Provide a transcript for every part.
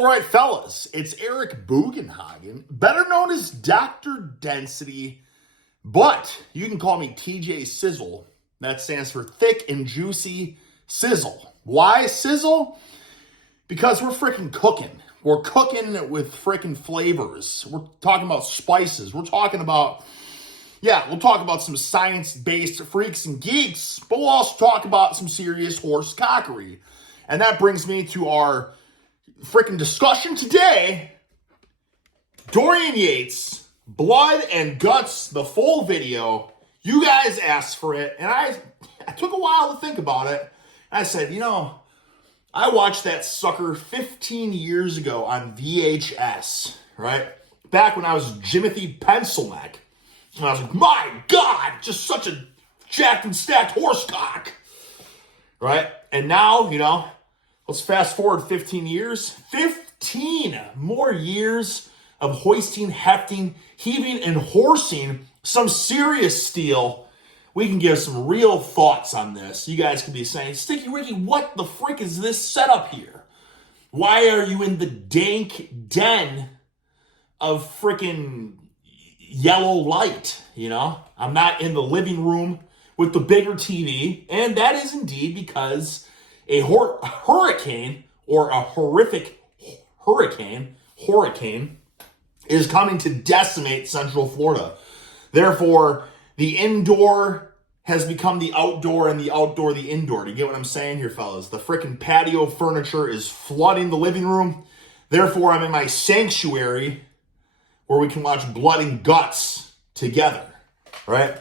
All right, fellas, it's Eric Bugenhagen, better known as Dr. Density, but you can call me TJ Sizzle. That stands for thick and juicy sizzle. Why sizzle? Because we're freaking cooking. We're cooking with freaking flavors. We're talking about spices. We're talking about, we'll talk about some science-based freaks and geeks, but we'll also talk about some serious horse cockery. And that brings me to our freaking discussion today. Dorian Yates, Blood and Guts, the full video. You guys asked for it, and I took a while to think about it. I said, I watched that sucker 15 years ago on VHS, right? Back when I was Jimothy Pencilneck. And I was like, my God, just such a jacked and stacked horsecock, right? And now, let's fast forward 15 years. 15 more years of hoisting, hefting, heaving, and horsing some serious steel. We can give some real thoughts on this. You guys could be saying, Sticky Ricky, what the frick is this setup here? Why are you in the dank den of freaking yellow light? I'm not in the living room with the bigger TV. And that is indeed because a hurricane, or a horrific hurricane, is coming to decimate Central Florida. Therefore, the indoor has become the outdoor, and the outdoor the indoor. Do you get what I'm saying here, fellas? The freaking patio furniture is flooding the living room. Therefore, I'm in my sanctuary where we can watch Blood and Guts together, right?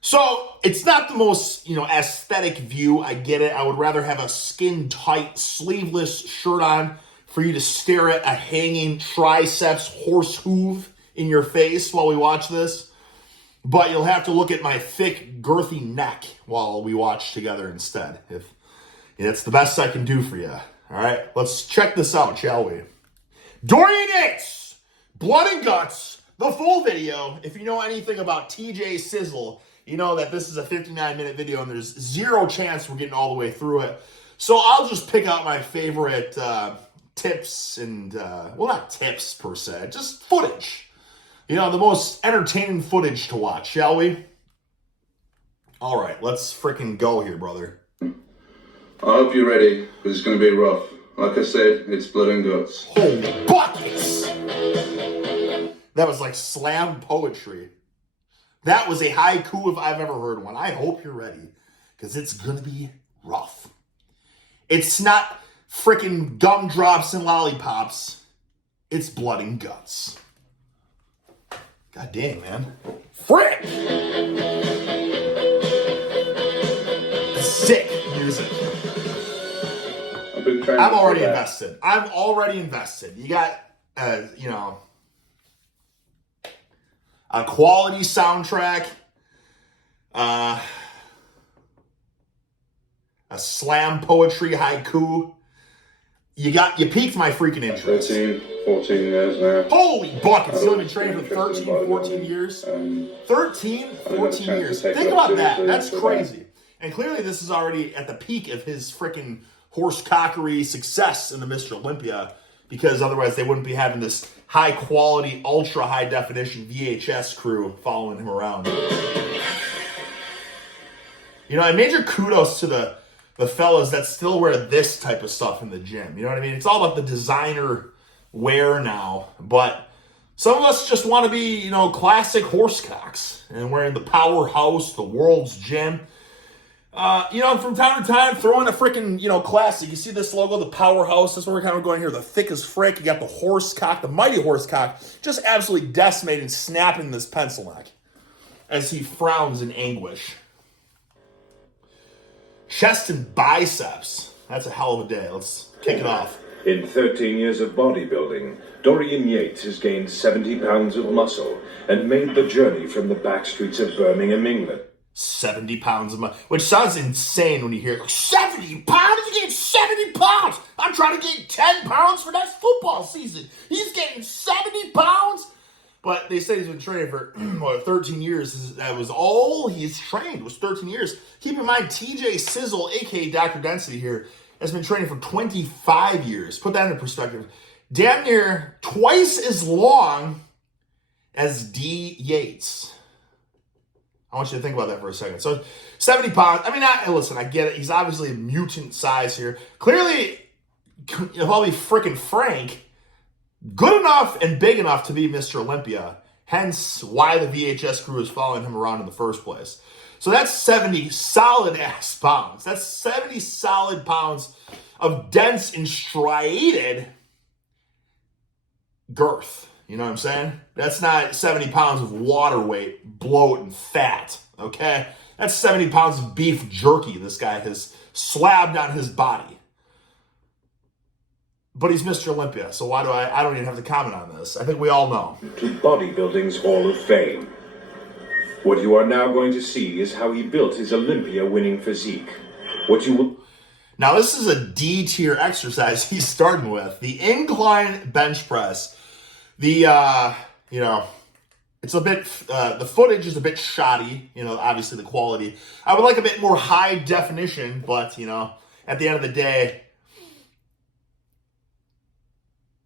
So it's not the most, aesthetic view. I get it. I would rather have a skin-tight, sleeveless shirt on for you to stare at a hanging triceps horse hoof in your face while we watch this. But you'll have to look at my thick, girthy neck while we watch together instead. If it's the best I can do for you. All right, let's check this out, shall we? Dorian Yates, Blood and Guts, the full video. If you know anything about TJ Sizzle, you know that this is a 59-minute video and there's zero chance we're getting all the way through it. So I'll just pick out my favorite tips and, not tips per se, just footage. The most entertaining footage to watch, shall we? All right, let's freaking go here, brother. I hope you're ready, because it's going to be rough. Like I said, it's blood and guts. Holy buckets! That was like slam poetry. That was a haiku if I've ever heard one. I hope you're ready, because it's going to be rough. It's not freaking gumdrops and lollipops. It's blood and guts. God dang, man. Frick! Sick music. I'm already invested. You got, a quality soundtrack, a slam poetry haiku. You piqued my freaking interest. 13, 14 years now. Holy buckets. You've been training for 13, 14 years? 13, 14 years. Think about that. That's crazy. And clearly this is already at the peak of his freaking horse cockery success in the Mr. Olympia, because otherwise they wouldn't be having this high quality, ultra high definition VHS crew following him around. I major kudos to the fellas that still wear this type of stuff in the gym. You know what I mean? It's all about the designer wear now, but some of us just want to be, classic horsecocks and wearing the powerhouse, the world's gym. From time to time, throw in a freaking, classic. You see this logo, the powerhouse? That's where we're kind of going here. The thick as frick. You got the horsecock, the mighty horsecock, just absolutely decimating, snapping this pencil neck as he frowns in anguish. Chest and biceps. That's a hell of a day. Let's kick it off. In 13 years of bodybuilding, Dorian Yates has gained 70 pounds of muscle and made the journey from the back streets of Birmingham, England. 70 pounds of muscle, which sounds insane when you hear it. 70 pounds? You gained 70 pounds! I'm trying to gain 10 pounds for next football season. He's getting 70 pounds? But they say he's been training for 13 years. That was all he's trained, was 13 years. Keep in mind, TJ Sizzle, a.k.a. Dr. Density here, has been training for 25 years. Put that into perspective. damn near twice as long as D. Yates. I want you to think about that for a second. So 70 pounds. I mean, listen, I get it. He's obviously a mutant size here. Clearly, if I'll be freaking frank, good enough and big enough to be Mr. Olympia. Hence why the VHS crew is following him around in the first place. So that's 70 solid ass pounds. That's 70 solid pounds of dense and striated girth. You know what I'm saying? That's not 70 pounds of water weight, bloat, and fat, okay? That's 70 pounds of beef jerky this guy has slabbed on his body. But he's Mr. Olympia, so why do I don't even have to comment on this. I think we all know. To bodybuilding's Hall of Fame. What you are now going to see is how he built his Olympia-winning physique. What you will... Now, this is a D tier exercise he's starting with. The incline bench press. The, it's a bit, the footage is a bit shoddy, obviously the quality. I would like a bit more high definition, but, at the end of the day,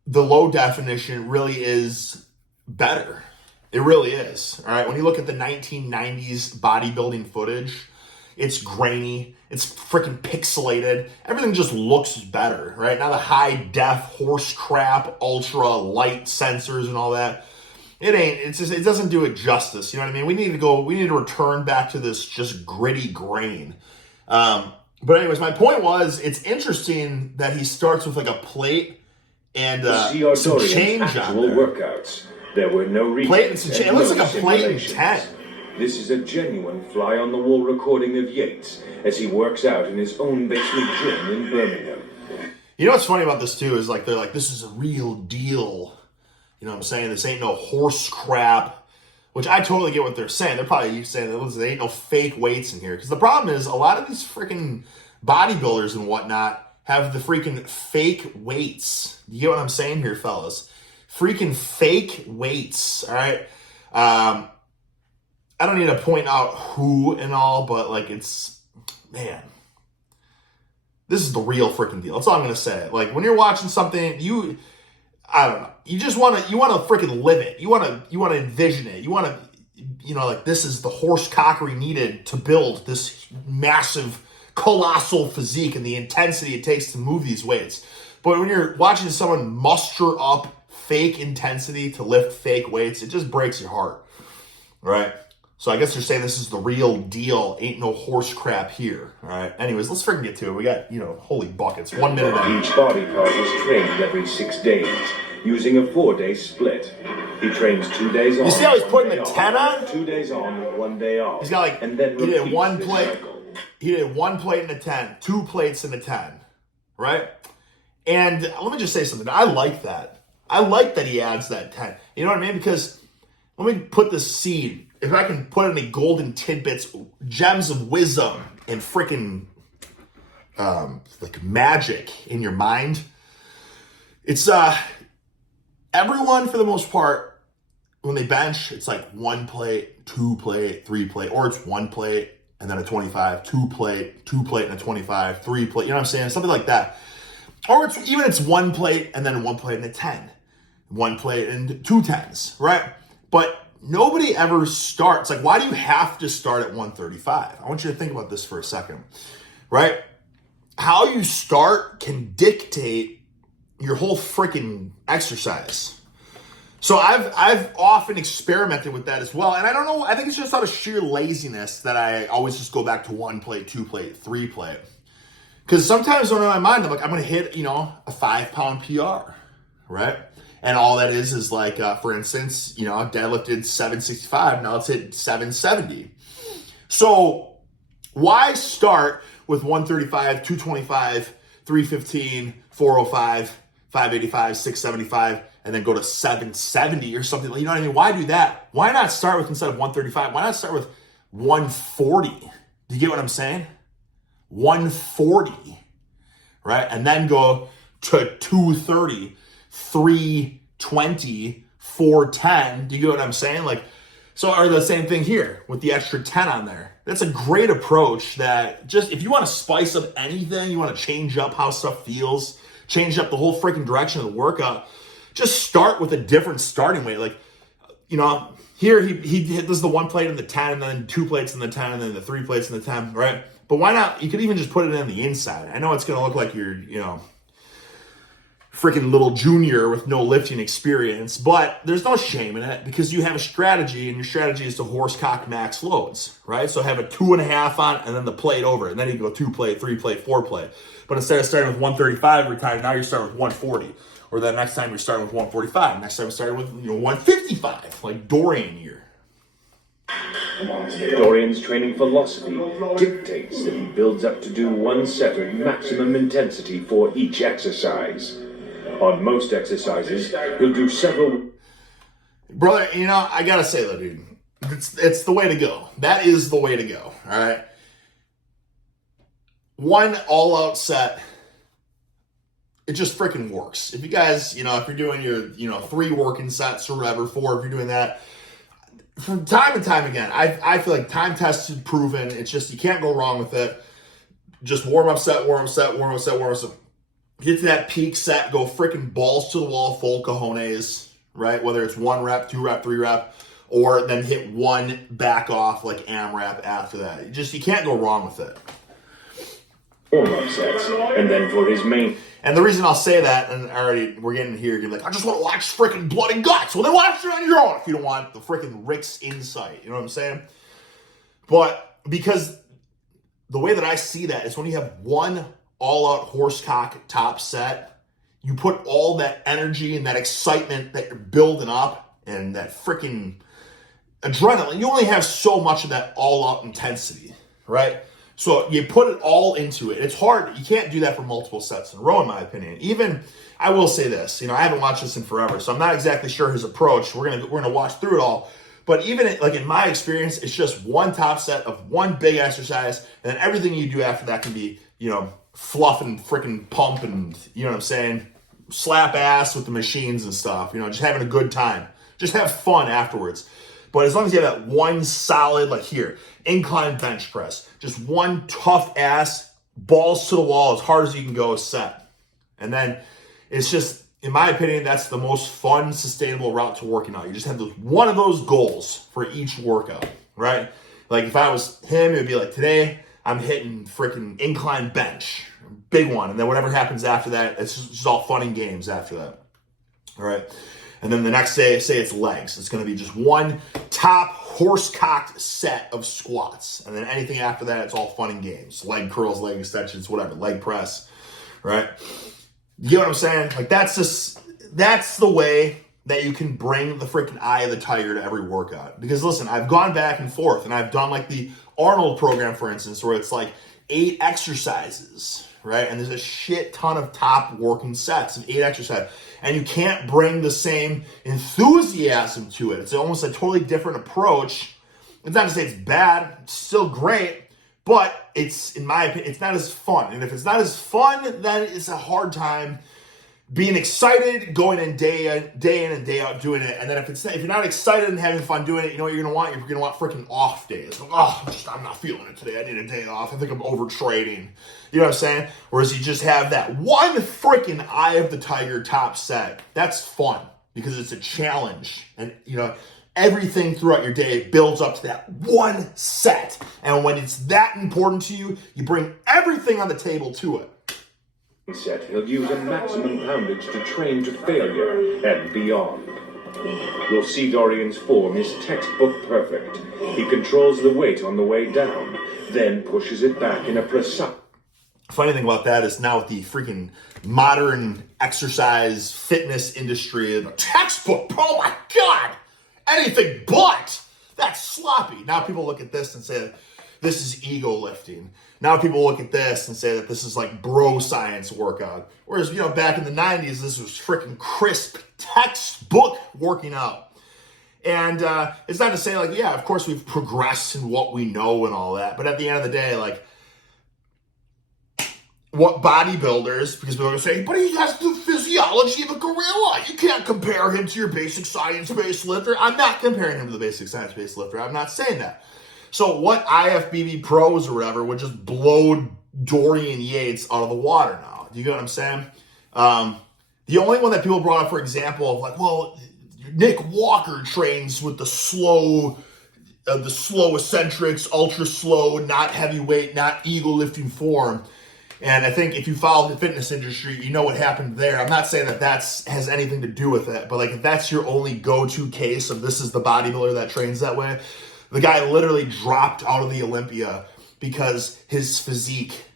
the low definition really is better. It really is. All right. When you look at the 1990s bodybuilding footage, it's grainy. It's freaking pixelated. Everything just looks better, right? Now the high def horse crap, ultra light sensors and all that. It doesn't do it justice. You know what I mean? We need to return back to this just gritty grain. But anyways, my point was, it's interesting that he starts with like a plate and some change on there. Workouts. There were no retakes. Plate and some change. It looks like a plate and 10. This is a genuine fly-on-the-wall recording of Yates as he works out in his own basement gym in Birmingham. You know what's funny about this too is like they're like, this is a real deal. You know what I'm saying? This ain't no horse crap, which I totally get what they're saying. They're probably saying that there ain't no fake weights in here. Because the problem is a lot of these freaking bodybuilders and whatnot have the freaking fake weights. You get what I'm saying here, fellas? Freaking fake weights, all right? I don't need to point out who and all, but like man, this is the real freaking deal. That's all I'm going to say. Like when you're watching something, I don't know. You want to freaking live it. You want to envision it. You want to, like this is the horse cockery needed to build this massive, colossal physique and the intensity it takes to move these weights. But when you're watching someone muster up fake intensity to lift fake weights, it just breaks your heart, right? So I guess they're saying this is the real deal. Ain't no horse crap here, all right? Anyways, let's freaking get to it. We got, holy buckets. 1 minute in. Each body part is trained every 6 days, using a 4-day split. He trains 2 days on. You see how he's putting the 10 on? 2 days on, 1 day off. He's got like, and then he did one plate. Cycle. He did 1 plate in a 10, 2 plates in a 10, right? And let me just say something. I like that. I like that he adds that 10. You know what I mean? Because let me put this seed. If I can put any golden tidbits, gems of wisdom, and freaking like magic in your mind, it's everyone for the most part when they bench, it's like 1 plate, 2 plate, 3 plate, or it's 1 plate and then a 25, 2 plate, 2 plate and a 25, 3 plate. You know what I'm saying? Something like that. Or it's 1 plate and then 1 plate and a 10, 1 plate and 2 10s, right? But nobody ever starts. Like, why do you have to start at 135? I want you to think about this for a second, right? How you start can dictate your whole freaking exercise. So I've often experimented with that as well. And I don't know, I think it's just out of sheer laziness that I always just go back to 1 plate, 2 plate, 3 plate. Because sometimes when in my mind, I'm like, I'm going to hit, a 5-pound PR, right? And all that is like, for instance, I deadlifted 765. Now let's hit 770. So why start with 135, 225, 315, 405, 585, 675, and then go to 770 or something? You know what I mean? Why do that? Why not start with, instead of 135, why not start with 140? Do you get what I'm saying? 140, right? And then go to 230. 320, 410. Do you get what I'm saying? Like, so are the same thing here with the extra 10 on there. That's a great approach that just, if you want to spice up anything, you want to change up how stuff feels, change up the whole freaking direction of the workout. Just start with a different starting weight. Like, you know, here he does the 1 plate in the 10, and then 2 plates in the 10, and then the 3 plates in the 10, right? But why not? You could even just put it in the inside. I know it's going to look like you're, you know, freaking little junior with no lifting experience, but there's no shame in it because you have a strategy, and your strategy is to horse cock max loads, right? So have a 2.5 on and then the plate over, and then you go 2 plate, 3 plate, 4 plate. But instead of starting with 135 every time, now you're starting with 140. Or then next time you're starting with 145. Next time you're starting with 155, like Dorian here. Dorian's training philosophy dictates that he builds up to do 1 set of maximum intensity for each exercise. On most exercises, he'll do several... Brother, you know, I gotta say though, dude, it's the way to go. That is the way to go, all right? 1 all-out set, it just freaking works. If you guys, you know, if you're doing your, 3 working sets or whatever, 4, if you're doing that, from time and time again, I feel like time-tested, proven. It's just, you can't go wrong with it. Just warm-up set, warm-up set, warm-up set, warm-up set. Get to that peak set, go freaking balls to the wall, full cojones, right? Whether it's 1 rep, 2 rep, 3 rep, or then hit 1 back off like AMRAP after that. You can't go wrong with it. Warm-up sets, and then for his main... And the reason I'll say that, and already we're getting here, you're like, I just want to watch freaking blood and guts. Well, then watch it on your own if you don't want the freaking Rick's insight. You know what I'm saying? But because the way that I see that is when you have 1 all-out horsecock top set, you put all that energy and that excitement that you're building up and that freaking adrenaline. You only have so much of that all-out intensity, right? So you put it all into it. It's hard. You can't do that for multiple sets in a row, in my opinion. Even, I will say this, I haven't watched this in forever, so I'm not exactly sure his approach. We're gonna watch through it all. But even in my experience, it's just 1 top set of 1 big exercise, and then everything you do after that can be, fluff and freaking pump and, you know what I'm saying, slap ass with the machines and stuff, just having a good time. Just have fun afterwards. But as long as you have that 1 solid, like here, incline bench press, just 1 tough ass, balls to the wall as hard as you can go set. And then it's just, in my opinion, that's the most fun, sustainable route to working out. You just have one of those goals for each workout, right? Like if I was him, it would be like, today I'm hitting freaking incline bench, big one. And then whatever happens after that, it's just all fun and games after that. All right. And then the next day, say it's legs. It's going to be just 1 top horse-cocked set of squats. And then anything after that, it's all fun and games. Leg curls, leg extensions, whatever. Leg press, right? You get what I'm saying? Like that's the way that you can bring the freaking eye of the tiger to every workout. Because listen, I've gone back and forth and I've done like the Arnold program, for instance, where it's like 8 exercises, right? And there's a shit ton of top working sets of 8 exercises. And you can't bring the same enthusiasm to it. It's almost a totally different approach. It's not to say it's bad. It's still great. But it's, in my opinion, it's not as fun. And if it's not as fun, then it's a hard time being excited, going in day in and day out doing it. And then if you're not excited and having fun doing it, you know what you're going to want? You're going to want freaking off days. Like, I'm not feeling it today. I need a day off. I think I'm overtraining. You know what I'm saying? Whereas you just have that 1 freaking eye of the tiger top set. That's fun because it's a challenge. And, everything throughout your day builds up to that 1 set. And when it's that important to you, you bring everything on the table to it. Set, he'll use a maximum poundage to train to failure and beyond. You'll see Dorian's form is textbook perfect. He controls the weight on the way down, then pushes it back in a precise... Funny thing about that is now with the freaking modern exercise fitness industry, the textbook, oh my God, anything but. That's sloppy. Now people look at this and say, this is ego lifting. Now people look at this and say that this is like bro science workout. Whereas, back in the 90s, this was freaking crisp textbook working out. And it's not to say like, yeah, of course we've progressed in what we know and all that. But at the end of the day, like, what bodybuilders, because people are going to say, but he has the physiology of a gorilla. You can't compare him to your basic science-based lifter. I'm not comparing him to the basic science-based lifter. I'm not saying that. So what IFBB pros or whatever would just blow Dorian Yates out of the water now? Do you get what I'm saying? The only one that people brought up, for example, of like, well, Nick Walker trains with the slow eccentrics, ultra slow, not heavyweight, not ego lifting form. And I think if you follow the fitness industry, you know what happened there. I'm not saying that has anything to do with it, but like if that's your only go-to case of this is the bodybuilder that trains that way, the guy literally dropped out of the Olympia because his physique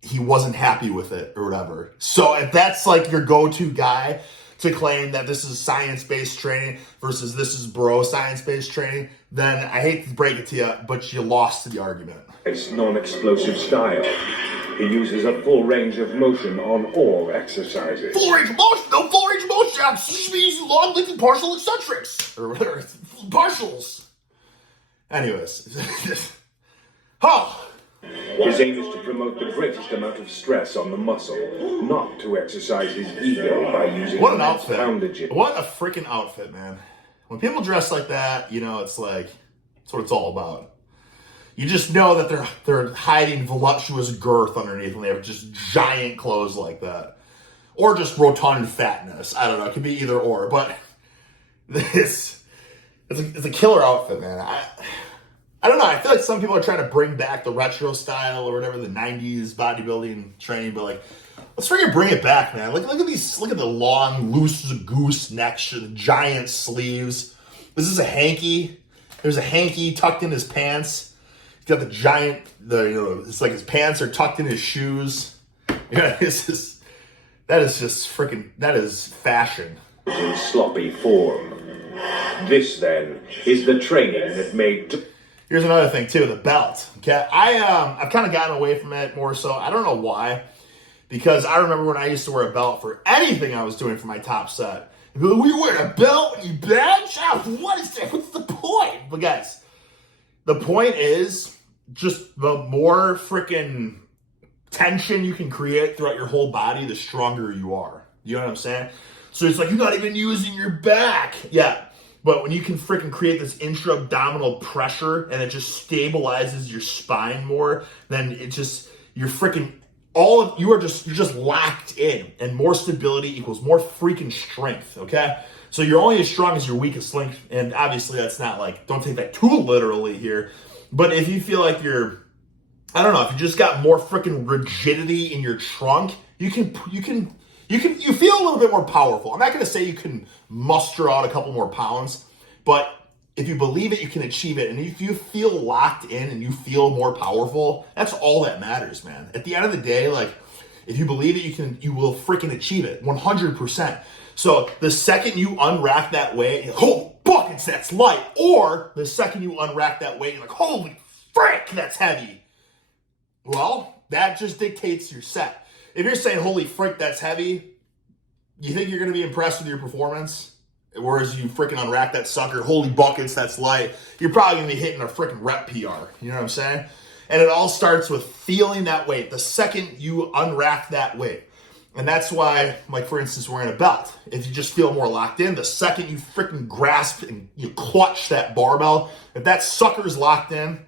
he wasn't happy with it or whatever. So if that's like your go-to guy to claim that this is science-based training versus this is bro science-based training, then I hate to break it to you, but you lost the argument. It's non-explosive style. He uses a full range of motion on all exercises. Full range of motion? No full range of motion. I'm using long lifting partial eccentrics. Or whatever. Partials. Anyways. His aim is to promote the greatest amount of stress on the muscle, not to exercise his ego by using what an outfit. poundage. What a freaking outfit, man. When people dress like that, you know, it's like, that's what it's all about. You just know that they're hiding voluptuous girth underneath when they have just giant clothes like that. Or just rotund fatness. I don't know. It could be either or. But it's a killer outfit, man. I don't know. I feel like some people are trying to bring back the retro style or whatever, the 90s bodybuilding training. But like, let's freaking bring it back, man. Look at these. Look at the long, loose goose neck, the giant sleeves. This is a hanky. There's a hanky tucked in his pants. He's got the giant, it's like his pants are tucked in his shoes. Yeah, that is fashion. In sloppy form. This, then, is the training that made... Here's another thing, too, the belt. Okay, I've kind of gotten away from it more so. I don't know why. Because I remember when I used to wear a belt for anything I was doing for my top set. We wear a belt and you bench? What is that? What's the point? But guys, the point is just the more freaking tension you can create throughout your whole body, the stronger you are. You know what I'm saying? So it's like you're not even using your back. Yeah. But when you can freaking create this intra-abdominal pressure and it just stabilizes your spine more, then it just, you're just locked in, and more stability equals more freaking strength, okay? So you're only as strong as your weakest link, and obviously that's not like, don't take that too literally here, but if you feel like if you just got more freaking rigidity in your trunk, you feel a little bit more powerful. I'm not going to say you can muster out a couple more pounds, but if you believe it, you can achieve it. And if you feel locked in and you feel more powerful, that's all that matters, man. At the end of the day, like, if you believe it, you will freaking achieve it 100%. So the second you unrack that weight, holy buckets, that's light. Or the second you unrack that weight, you're like, holy frick, that's heavy. Well, that just dictates your set. If you're saying, holy frick, that's heavy, you think you're going to be impressed with your performance? Whereas you freaking unrack that sucker, holy buckets, that's light, you're probably going to be hitting a freaking rep PR. You know what I'm saying? And it all starts with feeling that weight the second you unrack that weight. And that's why, like, for instance, wearing a belt. If you just feel more locked in, the second you freaking grasp and you clutch that barbell, if that sucker's locked in,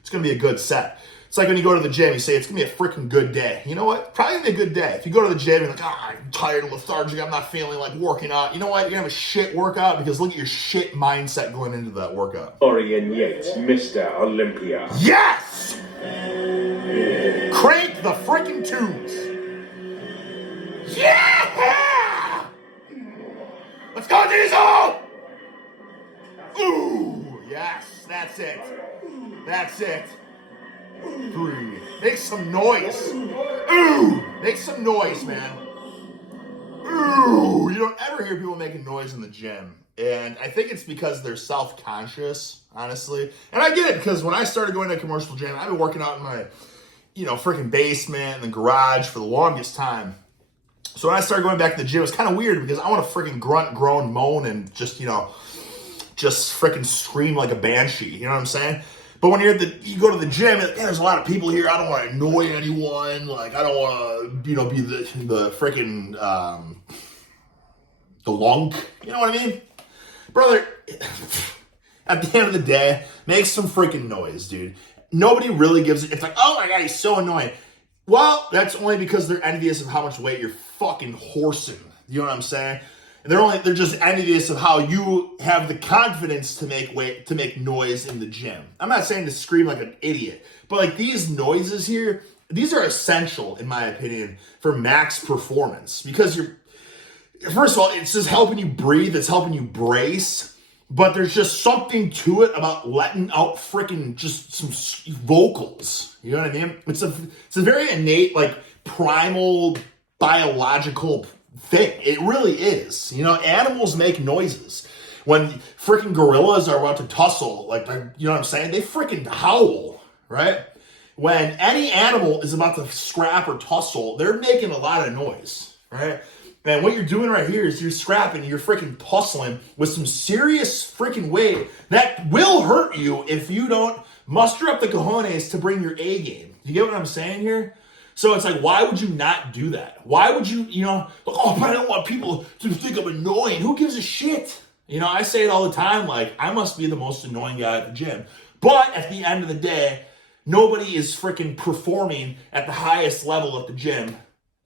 it's going to be a good set. It's like when you go to the gym, you say, it's going to be a freaking good day. You know what? Probably going to be a good day. If you go to the gym, you're like, I'm tired, lethargic, I'm not feeling like working out. You know what? You're going to have a shit workout because look at your shit mindset going into that workout. Dorian Yates, Mr Olympia. Yes! Crank the freaking tubes. Yeah! Let's go, Diesel! Ooh, yes, that's it. That's it. 3. Make some noise. Ooh, make some noise, man. Ooh, you don't ever hear people making noise in the gym. And I think it's because they're self-conscious, honestly. And I get it, because when I started going to a commercial gym, I've been working out in my, freaking basement and the garage for the longest time. So when I started going back to the gym, it's kind of weird because I want to freaking grunt, groan, moan, and just freaking scream like a banshee. You know what I'm saying? But when you go to the gym, there's a lot of people here. I don't want to annoy anyone. Like, I don't want to, be the freaking, the lunk. You know what I mean? Brother, at the end of the day, make some freaking noise, dude. Nobody really gives it. It's like, oh my God, he's so annoying. Well, that's only because they're envious of how much weight you're fucking horsing. You know what I'm saying? And they're just envious of how you have the confidence to make noise in the gym. I'm not saying to scream like an idiot, but like these noises here, these are essential, in my opinion, for max performance. Because first of all, it's just helping you breathe, it's helping you brace. But there's just something to it about letting out freaking just some vocals. You know what I mean? It's a very innate, like primal, biological thing. It really is. You know, animals make noises. When freaking gorillas are about to tussle, like, you know what I'm saying? They freaking howl, right? When any animal is about to scrap or tussle, they're making a lot of noise, right? And what you're doing right here is you're scrapping, you're freaking tussling with some serious freaking weight that will hurt you if you don't muster up the cojones to bring your A game. You get what I'm saying here? So it's like, why would you not do that? Why would you, like, oh, but I don't want people to think I'm annoying. Who gives a shit? You know, I say it all the time, like, I must be the most annoying guy at the gym. But at the end of the day, nobody is freaking performing at the highest level at the gym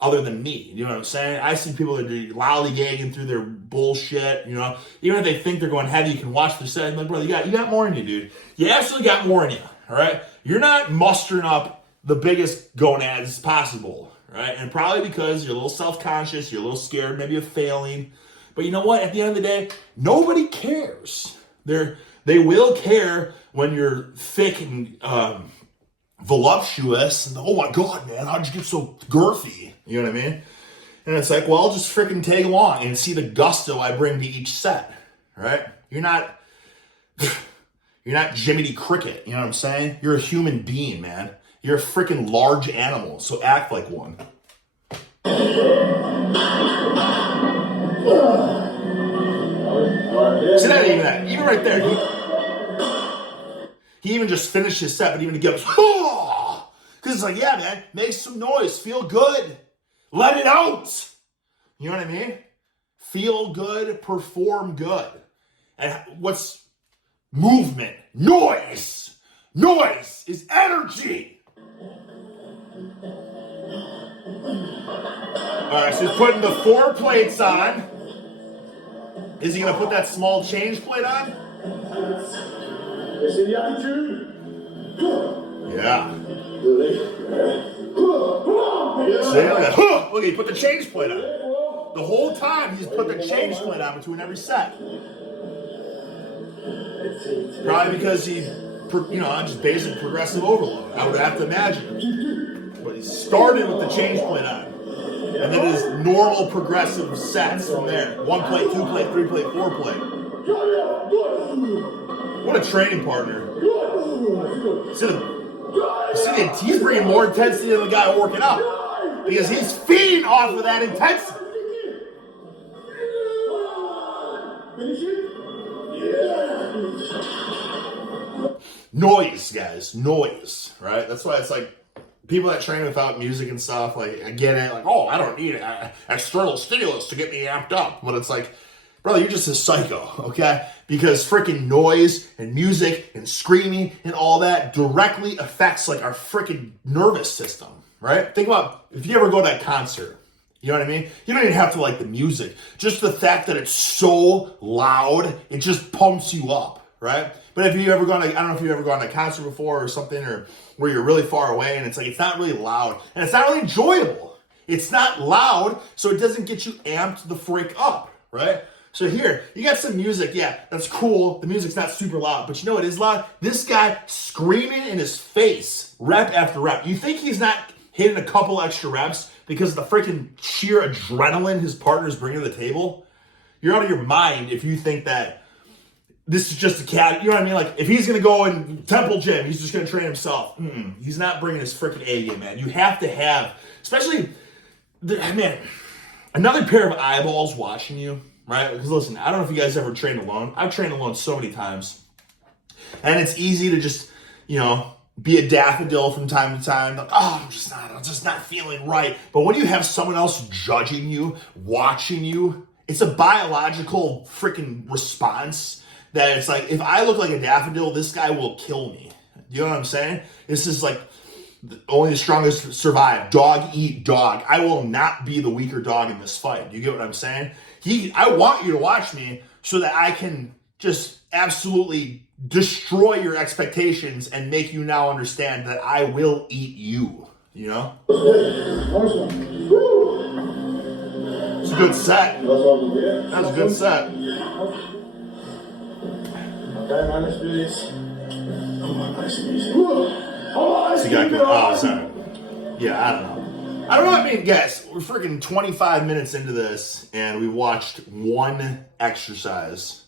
other than me. You know what I'm saying? I see people that are lollygagging through their bullshit, you know. Even if they think they're going heavy, you can watch their set. I'm like, brother, you got more in you, dude. You absolutely got more in you, all right? You're not mustering up the biggest gonads possible, right? And probably because you're a little self-conscious, you're a little scared maybe of failing. But you know what? At the end of the day, nobody cares. They will care when you're thick and voluptuous, and oh my god, man, how'd you get so girthy? You know what I mean? And it's like, well, I'll just freaking tag along and see the gusto I bring to each set, right? You're not Jiminy Cricket, you know what I'm saying? You're a human being, man. You're a freaking large animal, so act like one. See that even right there. He even just finished his set, but even to get up, because it's like, yeah, man, make some noise, feel good, let it out. You know what I mean? Feel good, perform good. And what's movement? Noise. Noise is energy. All right, so he's putting the 4 plates on. Is he going to put that small change plate on? Yeah. See, look, he put the change plate on. The whole time he's put the change plate on between every set. Probably because he, just basic progressive overload. I would have to imagine. But he started with the change plate on. And then his normal progressive sets from there. 1 plate, 2 plate, 3 plate, 4 plate. What a training partner. See, he's bringing more intensity than the guy working out. Because he's feeding off of that intensity. Noise, guys. Noise, right? That's why it's like, people that train without music and stuff, like, I get it. Like, oh, I don't need external stimulus to get me amped up. But it's like, brother, you're just a psycho, okay? Because freaking noise and music and screaming and all that directly affects, like, our freaking nervous system, right? Think about if you ever go to a concert. You know what I mean? You don't even have to like the music. Just the fact that it's so loud, it just pumps you up, right? But if you ever gone to, I don't know if you've ever gone to a concert before or something, or where you're really far away and it's like, it's not really loud and it's not really enjoyable. It's not loud, so it doesn't get you amped the freak up, right? So here, you got some music, yeah, that's cool. The music's not super loud, but you know what is loud? This guy screaming in his face, rep after rep. You think he's not hitting a couple extra reps because of the freaking sheer adrenaline his partner's bringing to the table? You're out of your mind if you think that this is just a cat. You know what I mean? Like, if he's going to go in Temple Gym, he's just going to train himself. He's not bringing his freaking A game, man. You have to have, especially, man, another pair of eyeballs watching you, right? Because listen, I don't know if you guys ever trained alone. I've trained alone so many times. And it's easy to just, be a daffodil from time to time. Like, oh, I'm just not feeling right. But when you have someone else judging you, watching you, it's a biological freaking response that it's like, if I look like a daffodil, this guy will kill me. You know what I'm saying? This is like Only the strongest survive. Dog eat dog. I will not be the weaker dog in this fight. You get what I'm saying? I want you to watch me so that I can just absolutely destroy your expectations and make you now understand that I will eat you. You know? It's a good set. That was a good set. Okay, man, let's do this. Come on, nice music. So you got good. Oh, sorry. Yeah, I don't know. I mean, guys, we're freaking 25 minutes into this, and we watched one exercise.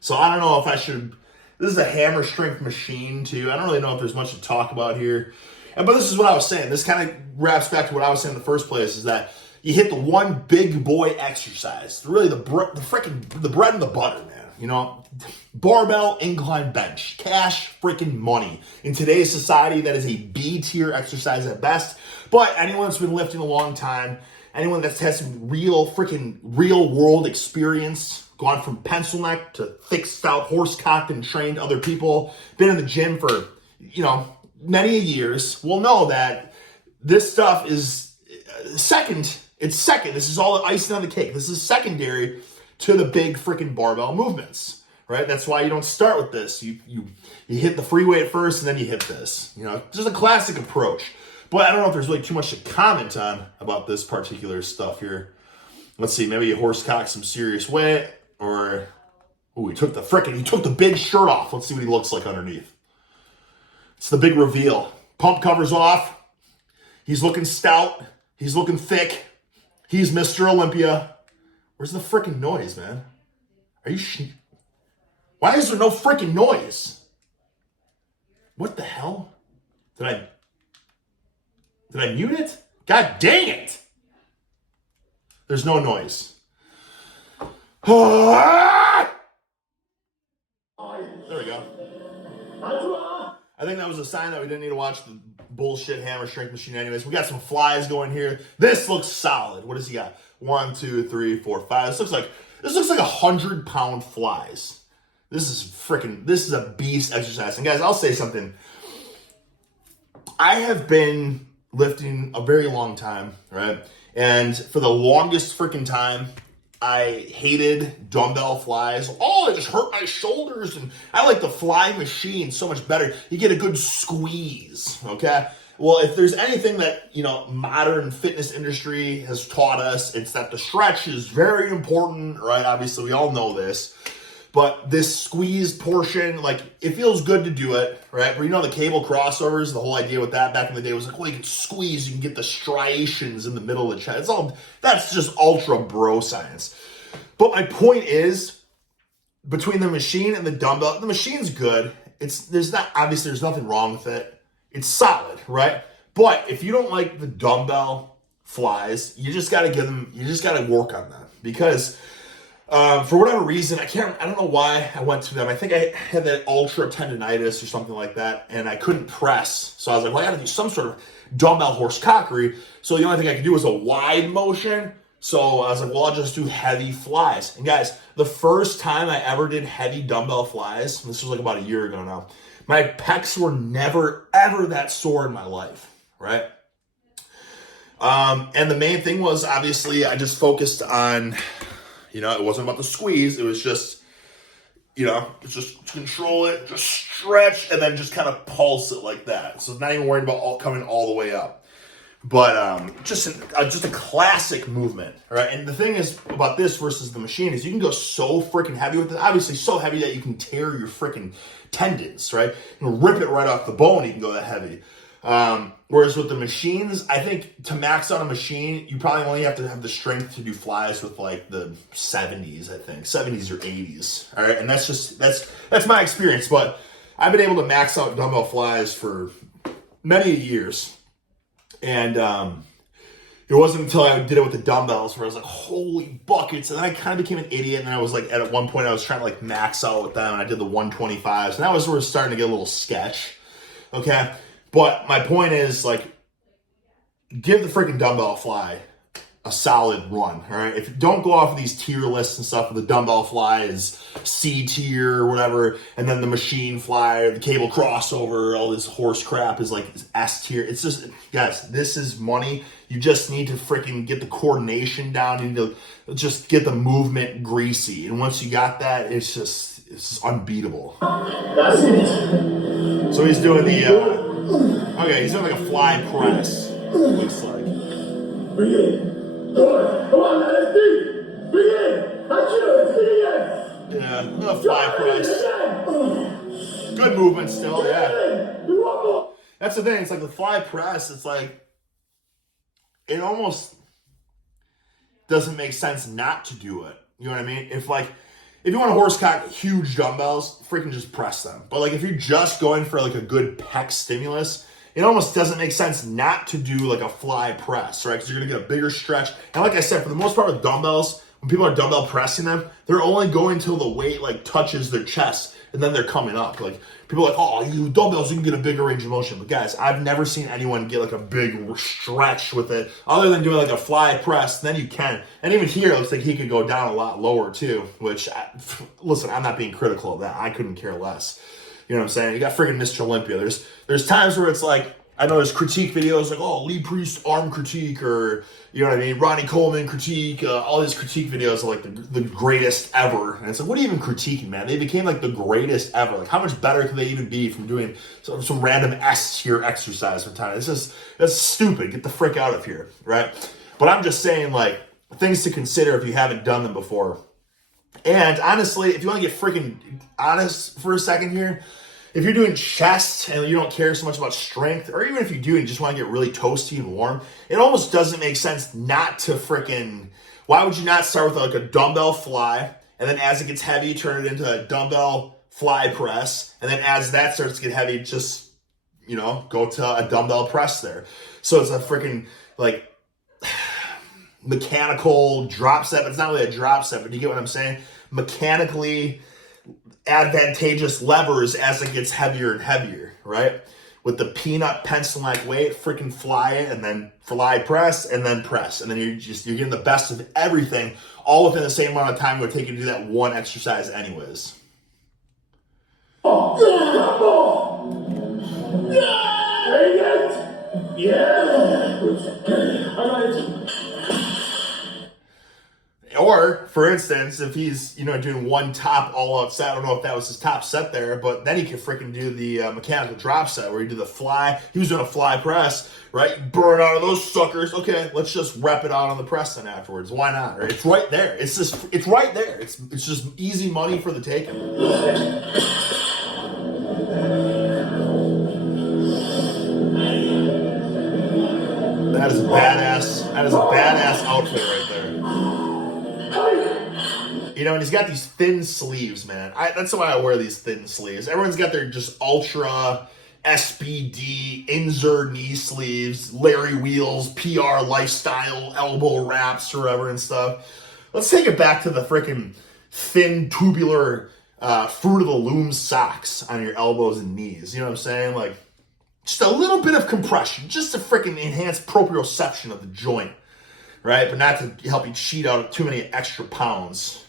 So I don't know if I should. This is a hammer strength machine, too. I don't really know if there's much to talk about here. But this is what I was saying. This kind of wraps back to what I was saying in the first place, is that you hit the one big boy exercise. Really the bread and the butter, man. You know, barbell incline bench, cash freaking money. In today's society, that is a B tier exercise at best. But anyone that's been lifting a long time, anyone that's had some real world experience, gone from pencil neck to thick, stout, horse-cocked and trained other people, been in the gym for, many years, will know that this stuff is second. It's second. This is all icing on the cake. This is secondary to the big freaking barbell movements, right? That's why you don't start with this. You hit the free weight first, and then you hit this. Just a classic approach. But I don't know if there's really too much to comment on about this particular stuff here. Let's see, maybe you horsecock some serious weight, or he took the big shirt off. Let's see what he looks like underneath. It's the big reveal. Pump covers off. He's looking stout. He's looking thick. He's Mr. Olympia. Where's the freaking noise, man? Why is there no freaking noise? What the hell? Did I mute it? God dang it! There's no noise. There we go. I think that was a sign that we didn't need to watch the bullshit hammer strength machine anyways. We got some flies going here. This looks solid. What does he got? 1, 2, 3, 4, 5. This looks like 100-pound flies. This is a beast exercise. And guys, I'll say something. I have been lifting a very long time, right? And for the longest freaking time, I hated dumbbell flies. Oh, it just hurt my shoulders. And I like the fly machine so much better. You get a good squeeze, okay? Well, if there's anything that, modern fitness industry has taught us, it's that the stretch is very important, right? Obviously, we all know this. But this squeeze portion, it feels good to do it, right? But the cable crossovers, the whole idea with that back in the day was you can squeeze, you can get the striations in the middle of the chest. That's just ultra bro science. But my point is, between the machine and the dumbbell, the machine's good. There's nothing wrong with it. It's solid, right? But if you don't like the dumbbell flies, you just got to work on them, because for whatever reason, I don't know why I went to them. I think I had that ultra tendonitis or something like that, and I couldn't press. So I was like, well, I got to do some sort of dumbbell horse cockery. So the only thing I could do was a wide motion. So I was like, well, I'll just do heavy flies. And guys, the first time I ever did heavy dumbbell flies, this was about a year ago now, my pecs were never, ever that sore in my life, right? And the main thing was, obviously, I just focused on, it wasn't about the squeeze. It was just, just control it, just stretch, and then just kind of pulse it like that. So not even worried about coming all the way up. But just a classic movement, right? And the thing is about this versus the machine is you can go so freaking heavy with it. Obviously, so heavy that you can tear your freaking tendons, right? You can rip it right off the bone. You can go that heavy. Whereas with the machines, I think to max out a machine, you probably only have to have the strength to do flies with the 70s, I think 70s or 80s. All right, and that's my experience. But I've been able to max out dumbbell flies for many years. And it wasn't until I did it with the dumbbells where I was like, holy buckets. And then I kind of became an idiot. And I was at one point I was trying to max out with them. And I did the 125s. And that was where it was starting to get a little sketch. Okay. But my point is give the freaking dumbbell a fly. a solid run. All right. If you don't go off of these tier lists and stuff, the dumbbell fly is C tier or whatever, and then the machine fly, the cable crossover, all this horse crap is like S tier. It's just, guys, this is money. You just need to freaking get the coordination down. You need to just get the movement greasy. And once you got that, it's just unbeatable. That's it. So he's doing the, okay, he's doing like a fly press, looks like. Begin. Come on, let's do. Begin. That's you. Begin. Yeah, a fly press. Good movement still, yeah. That's the thing, it's like the fly press, it's like, it almost doesn't make sense not to do it. You know what I mean? If you want to horsecock huge dumbbells, freaking just press them. But like if you're just going for like a good pec stimulus, it almost doesn't make sense not to do like a fly press, right? Because you're going to get a bigger stretch. And like I said, for the most part with dumbbells, when people are dumbbell pressing them, they're only going till the weight like touches their chest and then they're coming up. Like people are like, oh, you dumbbells, you can get a bigger range of motion. But guys, I've never seen anyone get like a big stretch with it other than doing like a fly press. Then you can. And even here, it looks like he could go down a lot lower too, which, listen, I'm not being critical of that. I couldn't care less. You know what I'm saying? You got freaking Mr. Olympia. There's times where it's like, I know there's critique videos like, oh, Lee Priest arm critique, or, you know what I mean, Ronnie Coleman critique, all these critique videos are like the greatest ever. And it's like, what are you even critiquing, man? They became like the greatest ever. Like, how much better could they even be from doing some random S tier exercise from time? It's just, that's stupid. Get the frick out of here, right? But I'm just saying, like, things to consider if you haven't done them before. And honestly, if you want to get freaking honest for a second here, if you're doing chest and you don't care so much about strength, or even if you do and you just want to get really toasty and warm, it almost doesn't make sense not to freaking, why would you not start with like a dumbbell fly, and then as it gets heavy, turn it into a dumbbell fly press, and then as that starts to get heavy, just, you know, go to a dumbbell press there. So it's a freaking like mechanical drop set. It's not really a drop set, but you get what I'm saying? Mechanically advantageous levers as it gets heavier and heavier, right? With the peanut pencil-like weight, freaking fly it, and then fly press, and then press. And then you're getting the best of everything, all within the same amount of time it would take you to do that one exercise anyways. Or, for instance, if he's, you know, doing one top all-out set, I don't know if that was his top set there, but then he could freaking do the mechanical drop set where he did the fly. He was doing a fly press, right? Burn out of those suckers. Okay, let's just rep it out on the press then afterwards. Why not? Right? It's right there. It's right there. It's just easy money for the taking. That is a badass. That is a badass outfit right there. You know, and he's got these thin sleeves, man. That's why I wear these thin sleeves. Everyone's got their just ultra SBD Inzer knee sleeves, Larry Wheels, PR lifestyle elbow wraps or whatever and stuff. Let's take it back to the freaking thin tubular Fruit of the Loom socks on your elbows and knees. You know what I'm saying? Like, just a little bit of compression, just to freaking enhance proprioception of the joint, right? But not to help you cheat out too many extra pounds.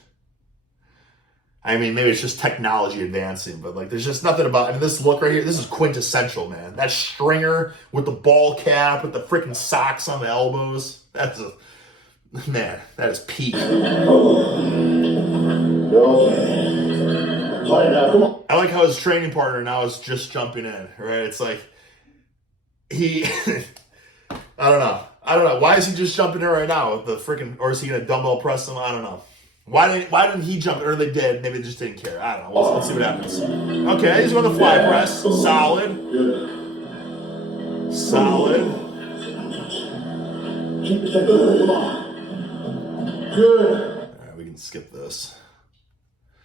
I mean, maybe it's just technology advancing, but like, there's just nothing about, I mean, this look right here, this is quintessential, man. That stringer with the ball cap, with the freaking socks on the elbows, man, that is peak. I like how his training partner now is just jumping in, right? It's like, I don't know. Why is he just jumping in right now with the freaking, or is he going to dumbbell press him? I don't know. Why didn't he jump? Or they did. Maybe they just didn't care. I don't know. Let's see what happens. Okay, he's going to fly press. Solid. Good. All right, we can skip this.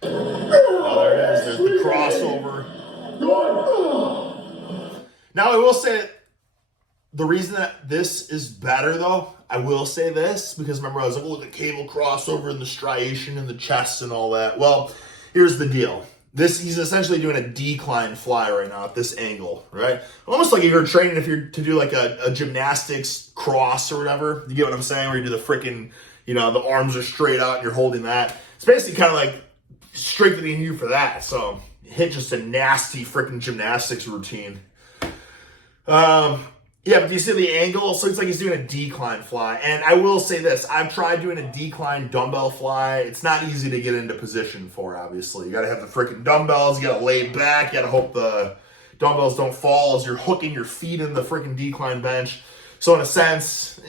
Oh, there it is. There's the crossover. Now, I will say, the reason that this is better, though, I will say this, because remember, I was like, look at cable crossover and the striation and the chest and all that. Well, here's the deal. he's essentially doing a decline fly right now at this angle, right? Almost like you're training if you're to do like a gymnastics cross or whatever. You get what I'm saying? Where you do the freaking, the arms are straight out and you're holding that. It's basically kind of like strengthening you for that. So hit just a nasty freaking gymnastics routine. Yeah, but you see the angle? So it's like he's doing a decline fly. And I will say this. I've tried doing a decline dumbbell fly. It's not easy to get into position for, obviously. You got to have the freaking dumbbells. You got to lay back. You got to hope the dumbbells don't fall as you're hooking your feet in the freaking decline bench. So in a sense,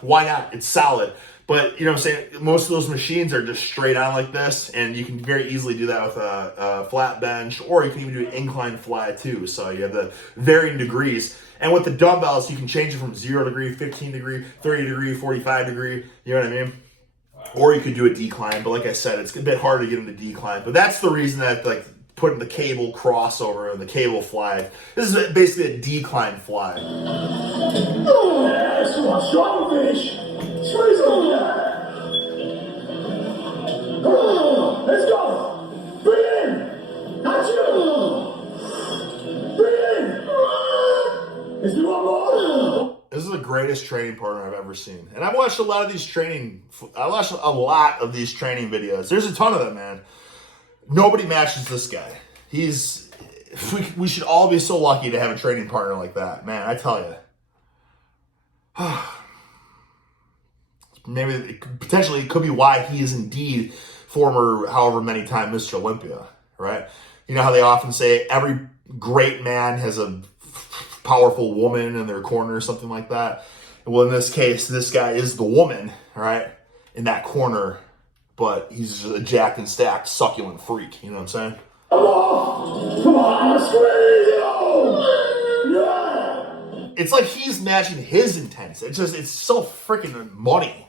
why not? It's solid. But, you know what I'm saying? Most of those machines are just straight on like this. And you can very easily do that with a flat bench. Or you can even do an incline fly, too. So you have the varying degrees. And with the dumbbells, you can change it from 0 degree, 15 degree, 30 degree, 45 degree. You know what I mean? Or you could do a decline. But like I said, it's a bit hard to get into decline. But that's the reason that, like, putting the cable crossover and the cable fly. This is basically a decline fly. Oh, yes, strong finish. Squeeze on that. Let's go. Breathe in. Not you. Breathe in. Let's do one more. This is the greatest training partner I've ever seen. And I've watched a lot of these training videos. There's a ton of them, man. Nobody matches this guy. We should all be so lucky to have a training partner like that. Man, I tell you. Maybe potentially it could be why he is indeed former however many time Mr. Olympia, right? You know how they often say every great man has a powerful woman in their corner or something like that. Well, in this case, this guy is the woman, right, in that corner, but he's just a jacked and stacked succulent freak. You know what I'm saying? Come on, squeeze it. Yeah. It's like he's matching his intensity. It's so freaking money.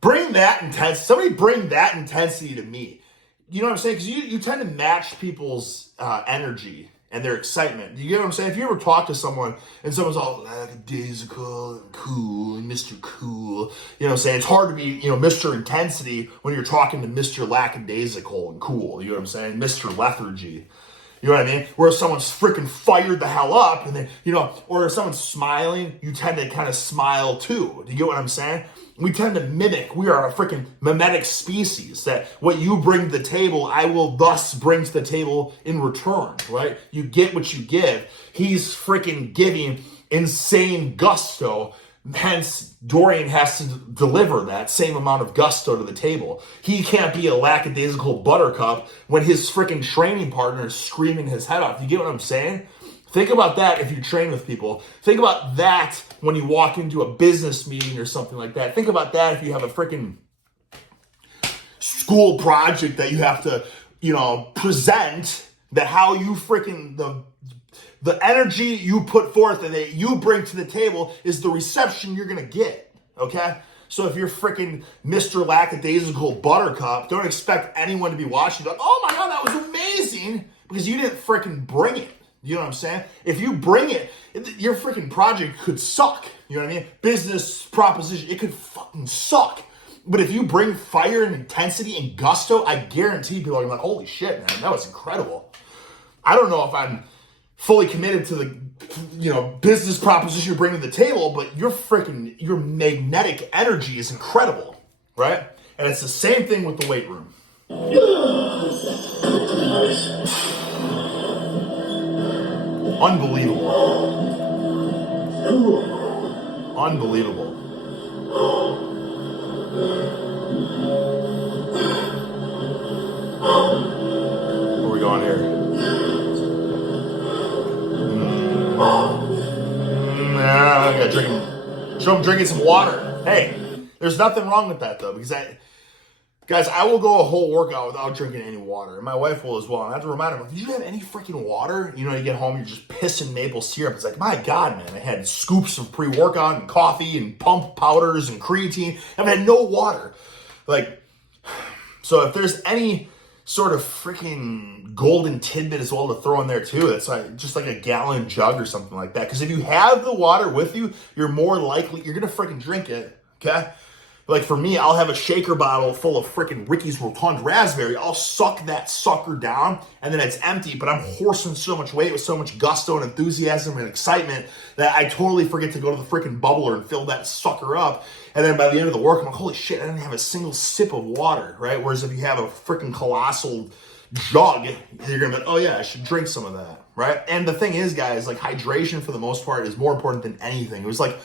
Bring that intensity. Somebody bring that intensity to me. You know what I'm saying? Because you tend to match people's energy and their excitement. You get what I'm saying? If you ever talk to someone and someone's all lackadaisical and cool and Mr. Cool, you know what I'm saying? It's hard to be, Mr. Intensity when you're talking to Mr. Lackadaisical and cool. You know what I'm saying? Mr. Lethargy. You know what I mean? Where if someone's freaking fired the hell up and then, or if someone's smiling, you tend to kind of smile too. Do you get what I'm saying? We tend to mimic. We are a freaking mimetic species that what you bring to the table, I will thus bring to the table in return, right? You get what you give. He's freaking giving insane gusto. Hence, Dorian has to deliver that same amount of gusto to the table. He can't be a lackadaisical buttercup when his freaking training partner is screaming his head off. You get what I'm saying? Think about that if you train with people. Think about that when you walk into a business meeting or something like that. Think about that if you have a freaking school project that you have to, present, that how you freaking, the energy you put forth and that you bring to the table is the reception you're going to get, okay? So if you're freaking Mr. Lackadaisical Buttercup, don't expect anyone to be watching like, oh my God, that was amazing, because you didn't freaking bring it. You know what I'm saying? If you bring it, your freaking project could suck. You know what I mean? Business proposition, it could fucking suck. But if you bring fire and intensity and gusto, I guarantee people are going to be like, holy shit, man, that was incredible. I don't know if I'm fully committed to the, business proposition you're bringing to the table, but your magnetic energy is incredible, right? And it's the same thing with the weight room. Unbelievable. Unbelievable. Where are we going here? I gotta drink. Show him drinking some water. Hey, there's nothing wrong with that though, because guys, I will go a whole workout without drinking any water. And my wife will as well. And I have to remind her, did you have any freaking water? You get home, you're just pissing maple syrup. It's like, my God, man, I had scoops of pre-workout and coffee and pump powders and creatine. I've had no water. So if there's any sort of freaking golden tidbit as well to throw in there too, it's just like a gallon jug or something like that. Because if you have the water with you, you're more likely, you're going to freaking drink it, okay? Like for me, I'll have a shaker bottle full of freaking Ricky's Rotund Raspberry. I'll suck that sucker down, and then it's empty, but I'm horsing so much weight with so much gusto and enthusiasm and excitement that I totally forget to go to the freaking bubbler and fill that sucker up. And then by the end of the work, I'm like, holy shit, I didn't have a single sip of water, right? Whereas if you have a freaking colossal jug, you're gonna be like, oh yeah, I should drink some of that, right? And the thing is, guys, like hydration for the most part is more important than anything. It was like,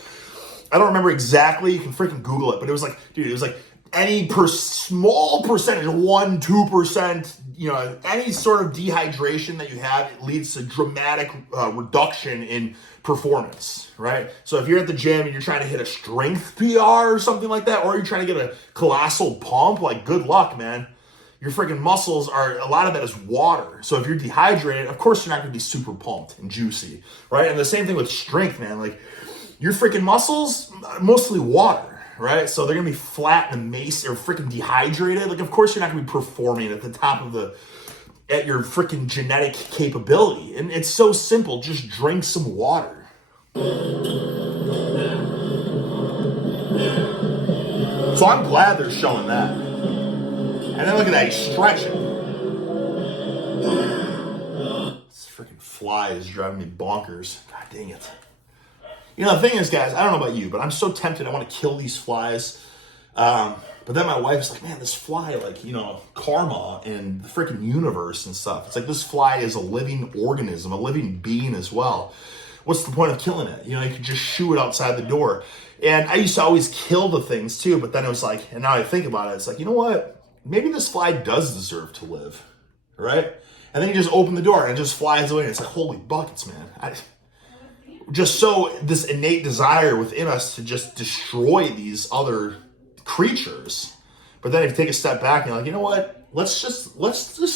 I don't remember exactly, you can freaking Google it, but it was like, dude, it was like any small percentage, 1%, 2%, you know, any sort of dehydration that you have, it leads to dramatic reduction in performance, right? So if you're at the gym and you're trying to hit a strength PR or something like that, or you're trying to get a colossal pump, like good luck, man. Your freaking muscles are, a lot of that is water. So if you're dehydrated, of course you're not gonna be super pumped and juicy, right? And the same thing with strength, man. Like your freaking muscles, mostly water, right? So they're gonna be flat and emaciated or freaking dehydrated. Like of course you're not gonna be performing at the top of at your freaking genetic capability. And it's so simple, just drink some water. So I'm glad they're showing that. And then look at that, he's stretching. This freaking fly is driving me bonkers. God dang it. You know, the thing is, guys, I don't know about you, but I'm so tempted. I want to kill these flies. But then my wife's like, man, this fly, like, you know, karma and the freaking universe and stuff. It's like this fly is a living organism, a living being as well. What's the point of killing it? You know, you could just shoo it outside the door. And I used to always kill the things too, but then it was like, and now I think about it, it's like, you know what? Maybe this fly does deserve to live, right? And then you just open the door and it just flies away. And it's like, holy buckets, man. Just so this innate desire within us to just destroy these other creatures. But then if you take a step back and you're like, you know what? Let's just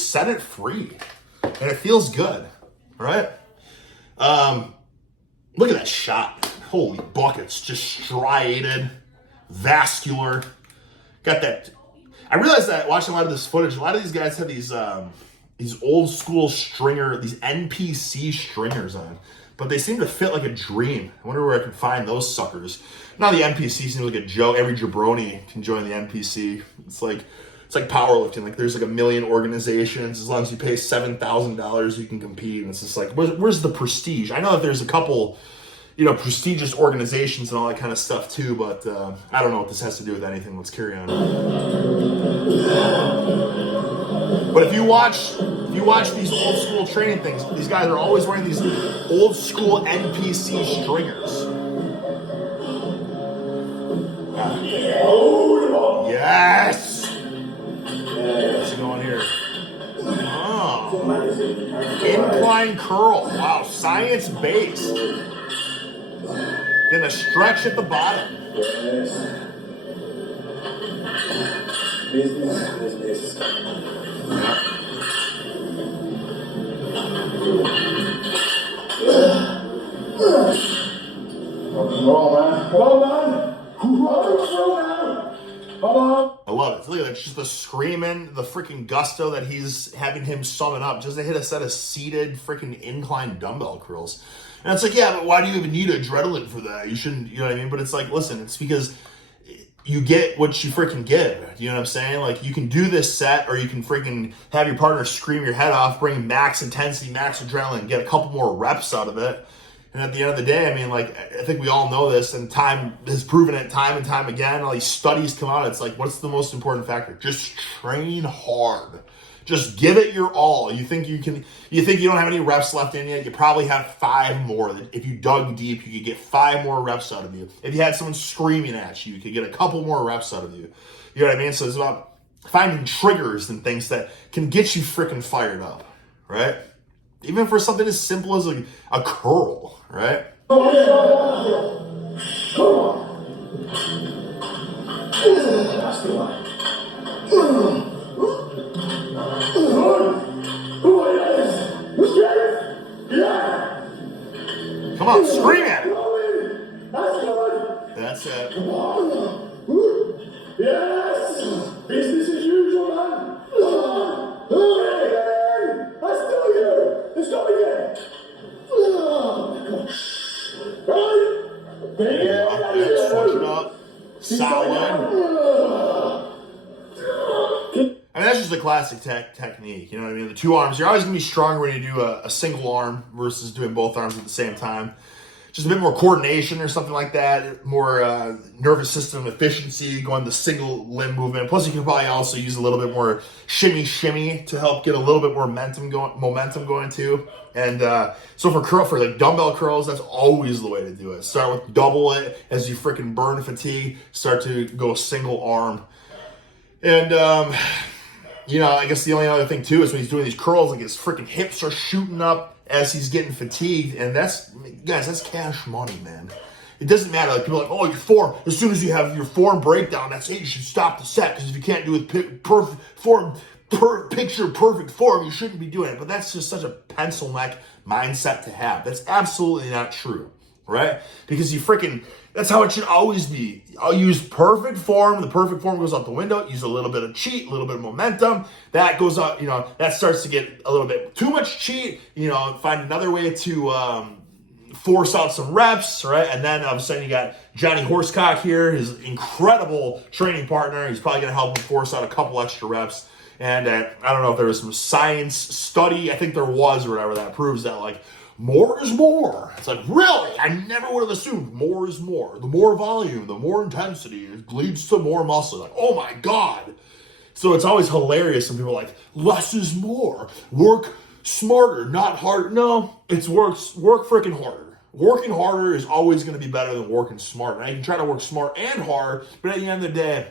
set it free. And it feels good, right? Look at that shot. Holy buckets. Just striated, vascular. Got that. I realized that watching a lot of this footage, a lot of these guys have these old school these NPC stringers on, but they seem to fit like a dream. I wonder where I can find those suckers. Now the NPC seems like a joke. Every jabroni can join the NPC. It's like powerlifting. Like there's like a million organizations. As long as you pay $7,000, you can compete. And it's just like, where's the prestige? I know that there's a couple, you know, prestigious organizations and all that kind of stuff too, but I don't know what this has to do with anything. Let's carry on. But if you watch these old school training things, these guys are always wearing these old school NPC stringers. Yes! What's going here? Oh. Incline curl. Wow, science-based. Getting a stretch at the bottom. Business. Yeah. I love it. Look at that. Just the screaming, the freaking gusto that he's having him summon up just to hit a set of seated freaking incline dumbbell curls. And it's like, yeah, but why do you even need adrenaline for that? You shouldn't, you know what I mean? But it's like, listen, it's because you get what you freaking give. You know what I'm saying? Like, you can do this set, or you can freaking have your partner scream your head off, bring max intensity, max adrenaline, get a couple more reps out of it. And at the end of the day, I mean, like, I think we all know this, and time has proven it time and time again. All these studies come out. It's like, what's the most important factor? Just train hard. Just give it your all. You think you don't have any reps left in you, you probably have 5 more. If you dug deep, you could get 5 more reps out of you. If you had someone screaming at you, you could get a couple more reps out of you. You know what I mean? So it's about finding triggers and things that can get you freaking fired up, right? Even for something as simple as a curl, right? Come on, scream at it. That's it. Yes! Business as usual, man! Let's go again! Let's go again! Right? Switch it up. Solid. I mean, that's just a classic technique. You know what I mean? The two arms, you're always going to be stronger when you do a single arm versus doing both arms at the same time. Just a bit more coordination or something like that, more nervous system efficiency, going the single limb movement. Plus, you can probably also use a little bit more shimmy to help get a little bit more momentum going too. And so for like dumbbell curls, that's always the way to do it. Start with double it as you freaking burn fatigue. Start to go single arm. And you know, I guess the only other thing too is when he's doing these curls, like his freaking hips are shooting up as he's getting fatigued, and that's cash money, man. It doesn't matter. Like people are like, oh, your form. As soon as you have your form breakdown, that's it. You should stop the set because if you can't do it picture perfect form, you shouldn't be doing it. But that's just such a pencil neck mindset to have. That's absolutely not true, right? Because that's how it should always be. I'll use perfect form. The perfect form goes out the window. Use a little bit of cheat, a little bit of momentum. That goes out, you know, that starts to get a little bit too much cheat. You know, find another way to force out some reps, right? And then all of a sudden you got Johnny Horsecock here, his incredible training partner. He's probably going to help him force out a couple extra reps. And I don't know if there was some science study, I think there was or whatever, that proves that like more is more. It's like, really? I never would have assumed more is more. The more volume, the more intensity, it leads to more muscle. Like, oh my God. So it's always hilarious when people are like, less is more. Work smarter, not harder. No, it's work freaking harder. Working harder is always going to be better than working smart. Now, you can try to work smart and hard, but at the end of the day,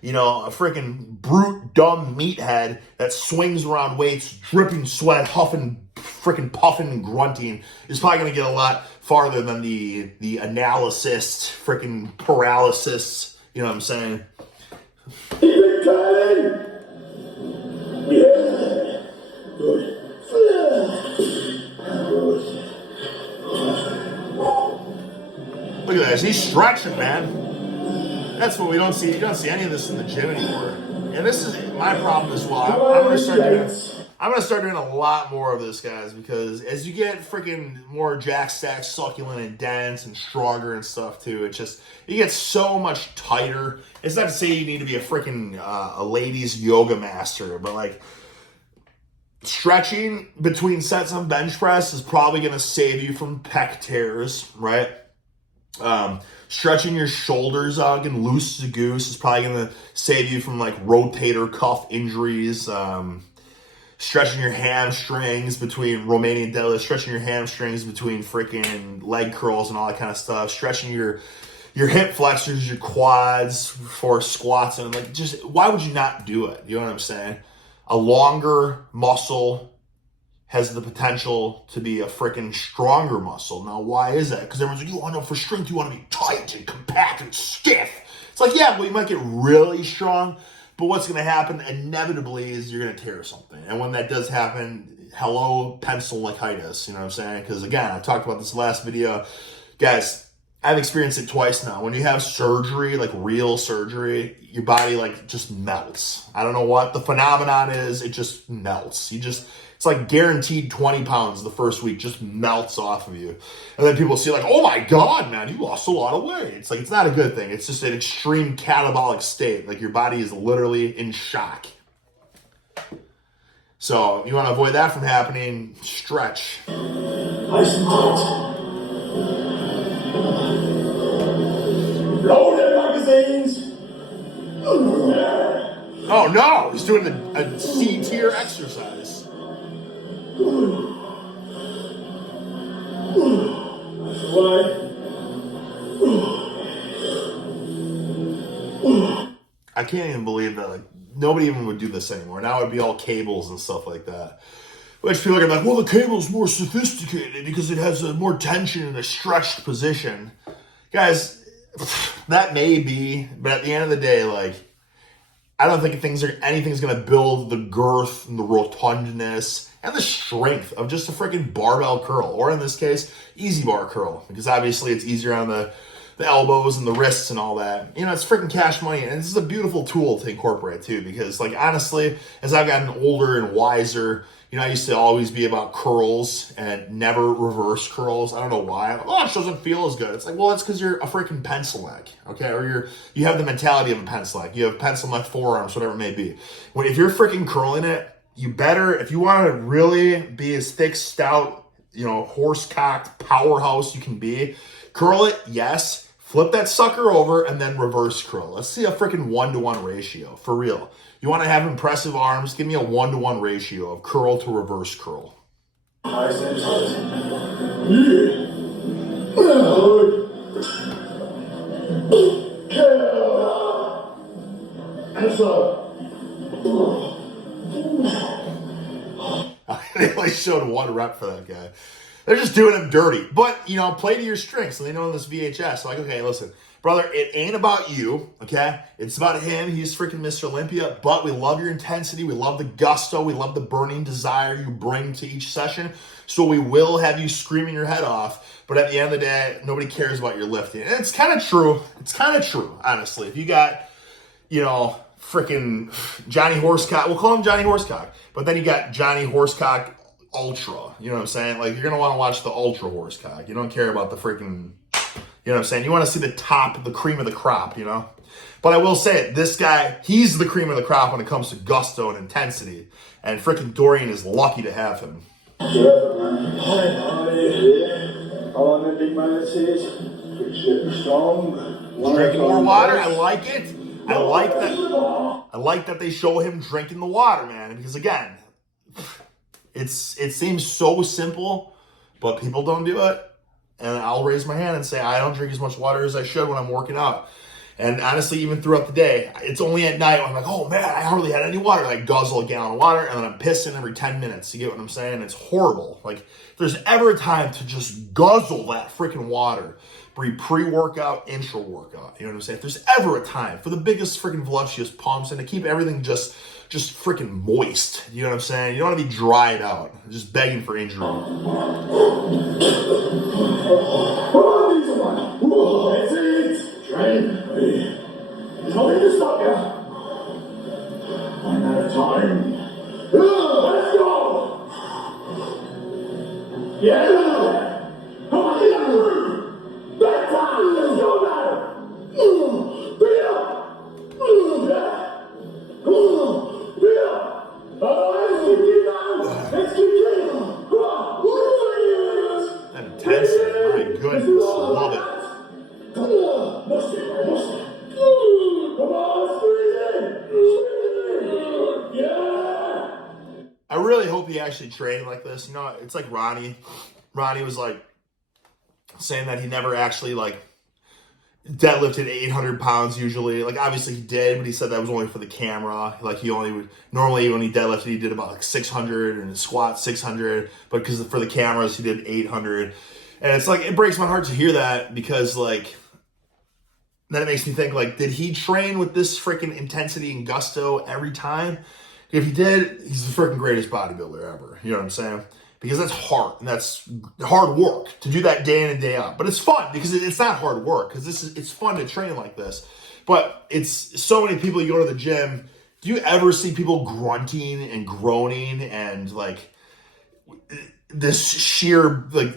you know, a freaking brute, dumb meathead that swings around weights, dripping sweat, huffing, freaking puffing and grunting is probably going to get a lot farther than the analysis, freaking paralysis. You know what I'm saying? Yeah. Good. Look at this. He's stretching, man. That's what we don't see. You don't see any of this in the gym anymore. And this is my problem as well. I'm going to start doing a lot more of this, guys, because as you get freaking more jack stack, succulent and dense and stronger and stuff too, it gets so much tighter. It's not to say you need to be a freaking a ladies yoga master, but like stretching between sets on bench press is probably going to save you from pec tears, right? Stretching your shoulders out and loose as a goose is probably going to save you from like rotator cuff injuries. Stretching your hamstrings between Romanian deadlift, stretching your hamstrings between freaking leg curls and all that kind of stuff. Stretching your hip flexors, your quads for squats, and like just why would you not do it? You know what I'm saying? A longer muscle has the potential to be a freaking stronger muscle. Now, why is that? Because everyone's like, you want to know for strength, you want to be tight and compact and stiff. It's like, yeah, well, you might get really strong, but what's going to happen inevitably is you're going to tear something. And when that does happen, hello, pencil-lichitis, you know what I'm saying? Because again, I talked about this last video. Guys, I've experienced it twice now. When you have surgery, like real surgery, your body like just melts. I don't know what the phenomenon is. It just melts. It's like guaranteed 20 pounds the first week just melts off of you. And then people see like, oh my God, man, you lost a lot of weight. It's like, it's not a good thing. It's just an extreme catabolic state. Like your body is literally in shock. So you want to avoid that from happening, stretch. Nice and tight. Load the magazines. Oh no, he's doing a C tier exercise. I can't even believe that. Like, nobody even would do this anymore. Now it'd be all cables and stuff like that. Which people are like, well, the cable's more sophisticated because it has a more tension in a stretched position. Guys, that may be, but at the end of the day, like, I don't think anything's going to build the girth and the rotundness and the strength of just a freaking barbell curl, or in this case, easy bar curl, because obviously it's easier on the the elbows and the wrists and all that. You know, it's freaking cash money. And this is a beautiful tool to incorporate too, because like, honestly, as I've gotten older and wiser, you know, I used to always be about curls and never reverse curls. I don't know why. Oh, it doesn't feel as good. It's like, well, it's because you're a freaking pencil neck, okay? Or you have the mentality of a pencil neck. You have pencil neck forearms, whatever it may be. If you're freaking curling it, you better, if you want to really be as thick, stout, you know, horse-cocked powerhouse you can be, curl it, yes. Flip that sucker over and then reverse curl. Let's see a freaking 1-to-1 ratio, for real. You want to have impressive arms? Give me a 1-to-1 ratio of curl to reverse curl. They only showed 1 rep for that guy. They're just doing him dirty. But, you know, play to your strengths. So they know in this VHS. Like, okay, listen, brother, it ain't about you, okay? It's about him. He's freaking Mr. Olympia. But we love your intensity. We love the gusto. We love the burning desire you bring to each session. So we will have you screaming your head off. But at the end of the day, nobody cares about your lifting. And it's kind of true. It's kind of true, honestly. If you got, you know, freaking Johnny Horsecock. We'll call him Johnny Horsecock. But then you got Johnny Horsecock Ultra. You know what I'm saying? Like, you're going to want to watch the Ultra Horsecock. You don't care about the freaking, you know what I'm saying? You want to see the top, the cream of the crop, you know? But I will say it, this guy, he's the cream of the crop when it comes to gusto and intensity. And freaking Dorian is lucky to have him. How long that big man is? Pretty strong. Drinking more water, I like it. I like that they show him drinking the water, man. Because again, it seems so simple, but people don't do it. And I'll raise my hand and say, I don't drink as much water as I should when I'm working out. And honestly, even throughout the day, it's only at night when I'm like, oh man, I hardly had any water. I guzzle a gallon of water and then I'm pissing every 10 minutes. You get what I'm saying? It's horrible. Like, if there's ever a time to just guzzle that freaking water, pre-workout, intra-workout. You know what I'm saying? If there's ever a time for the biggest freaking voluptuous pumps and to keep everything just freaking moist. You know what I'm saying? You don't want to be dried out, just begging for injury. That's it. Train. Tell me to stop ya. I'm out of time. Let's go. Yeah. Come on, get up. Back time. Let's go now. Bring it up. Yeah. Let's keep going. Come on. That intensity, my goodness, love it. Come on, squeeze in. Yeah. I really hope he actually trained like this. You know, it's like Ronnie. Ronnie was like saying that he never actually like deadlifted 800 pounds usually. Like, obviously he did, but he said that was only for the camera. Like, he only would, normally when he deadlifted, he did about like 600 and squat 600, but because for the cameras, he did 800. And it's like, it breaks my heart to hear that, because like, then it makes me think, like, did he train with this freaking intensity and gusto every time? If he did, he's the freaking greatest bodybuilder ever. You know what I'm saying? Because that's hard, and that's hard work to do that day in and day out. But it's fun, because it's not hard work, because it's fun to train like this. But it's so many people, you go to the gym, do you ever see people grunting and groaning and like this sheer like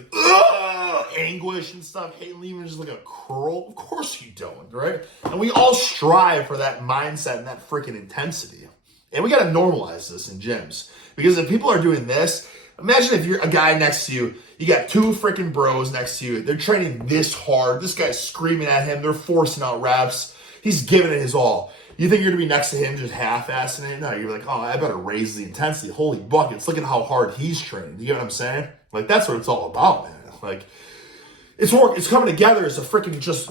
anguish and stuff, hating even just like a curl? Of course you don't, right? And we all strive for that mindset and that freaking intensity. And we got to normalize this in gyms, because if people are doing this, imagine if you're a guy next to you, you got two freaking bros next to you, they're training this hard, this guy's screaming at him, they're forcing out reps, he's giving it his all. You think you're gonna be next to him just half-assing it? No, you're like, oh, I better raise the intensity. Holy buckets, look at how hard he's trained. You get what I'm saying? Like, that's what it's all about, man. Like, it's coming together as a freaking just,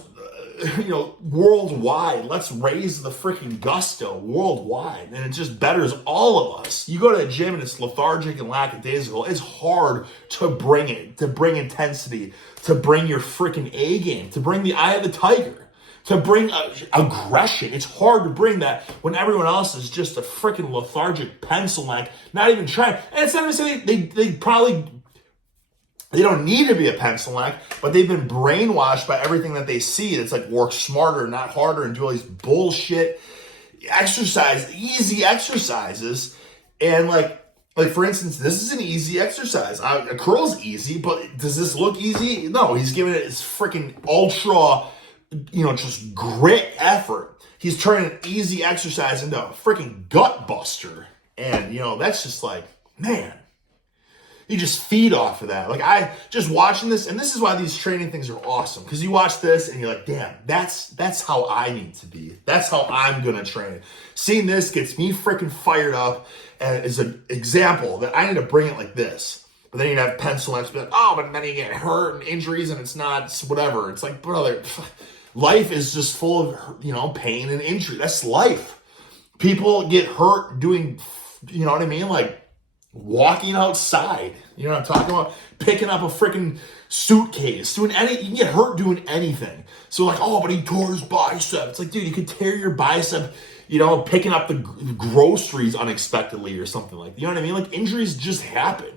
worldwide. Let's raise the freaking gusto worldwide. And it just betters all of us. You go to a gym and it's lethargic and lackadaisical. It's hard to bring it, to bring intensity, to bring your freaking A game, to bring the eye of the tiger, to bring aggression. It's hard to bring that when everyone else is just a freaking lethargic pencil neck, not even trying. And it's not even saying they They don't need to be a pencil neck, but they've been brainwashed by everything that they see. It's like work smarter, not harder, and do all these bullshit easy exercises. And like for instance, this is an easy exercise. A curl's easy, but does this look easy? No, he's giving it his freaking ultra, just grit effort. He's turning an easy exercise into a freaking gut buster. And, that's just like, man, you just feed off of that. Like, I just watching this, and this is why these training things are awesome. Because you watch this and you're like, damn, that's how I need to be. That's how I'm going to train. Seeing this gets me freaking fired up, and is an example that I need to bring it like this. But then you'd have pencil necks be like, oh, but then you get hurt and injuries and it's whatever. It's like, brother, life is just full of, pain and injury. That's life. People get hurt doing, you know what I mean? Like, walking outside, you know what I'm talking about? Picking up a freaking suitcase, you can get hurt doing anything. So like, oh, but he tore his bicep. It's like, dude, you could tear your bicep, picking up the groceries unexpectedly or something like that. You know what I mean? Like, injuries just happen,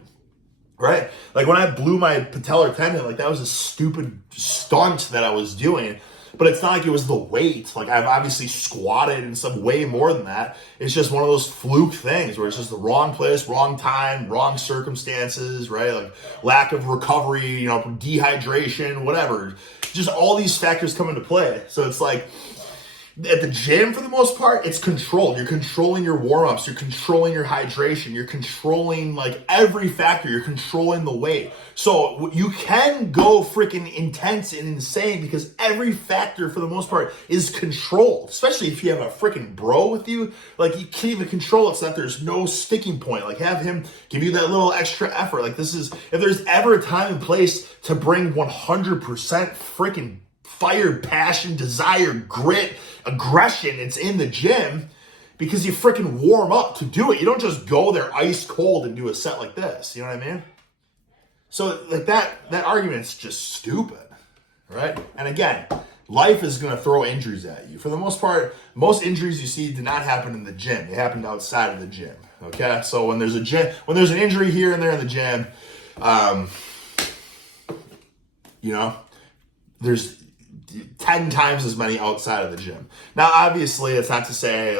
right? Like when I blew my patellar tendon, like that was a stupid stunt that I was doing. But it's not like it was the weight. Like, I've obviously squatted and stuff way more than that. It's just one of those fluke things where it's just the wrong place, wrong time, wrong circumstances, right? Like lack of recovery, dehydration, whatever. Just all these factors come into play. So it's like, at the gym, for the most part, it's controlled. You're controlling your warm-ups. You're controlling your hydration. You're controlling, like, every factor. You're controlling the weight. So you can go freaking intense and insane because every factor, for the most part, is controlled. Especially if you have a freaking bro with you. Like, you can't even control it so that there's no sticking point. Like, have him give you that little extra effort. Like, if there's ever a time and place to bring 100% freaking fire, passion, desire, grit, aggression, it's in the gym, because you freaking warm up to do it. You don't just go there ice cold and do a set like this. You know what I mean? So like that argument's just stupid, right? And again, life is going to throw injuries at you. For the most part, most injuries you see do not happen in the gym. They happen outside of the gym. Okay? So when there's an injury here and there in the gym, there's 10 times as many outside of the gym. Now, obviously, it's not to say,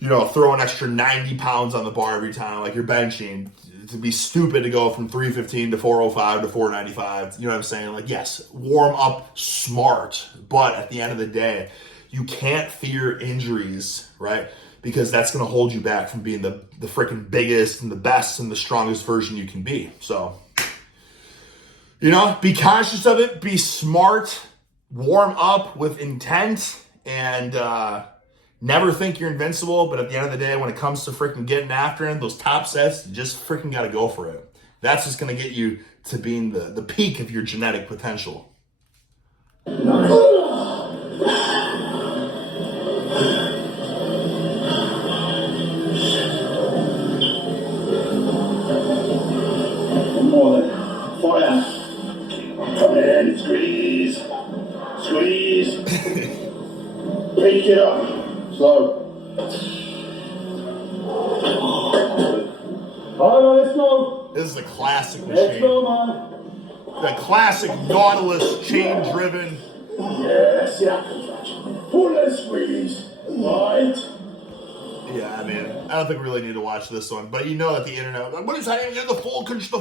throw an extra 90 pounds on the bar every time, like you're benching. To be stupid to go from 315 to 405 to 495. You know what I'm saying? Like, yes, warm up smart, but at the end of the day, you can't fear injuries, right? Because that's going to hold you back from being the freaking biggest and the best and the strongest version you can be. So, be conscious of it, be smart, warm up with intent, and never think you're invincible. But at the end of the day, when it comes to freaking getting after it, those top sets, you just freaking got to go for it. That's just going to get you to being the peak of your genetic potential. Fire. Come in, squeeze. Squeeze. Pick it up. Slow. Alright, let's go. This is a classic machine. Let's go, man. The classic Nautilus chain-driven. Yes, yeah. Pull and squeeze. Right. Yeah, I mean, I don't think we really need to watch this one, but that the internet, what is that? The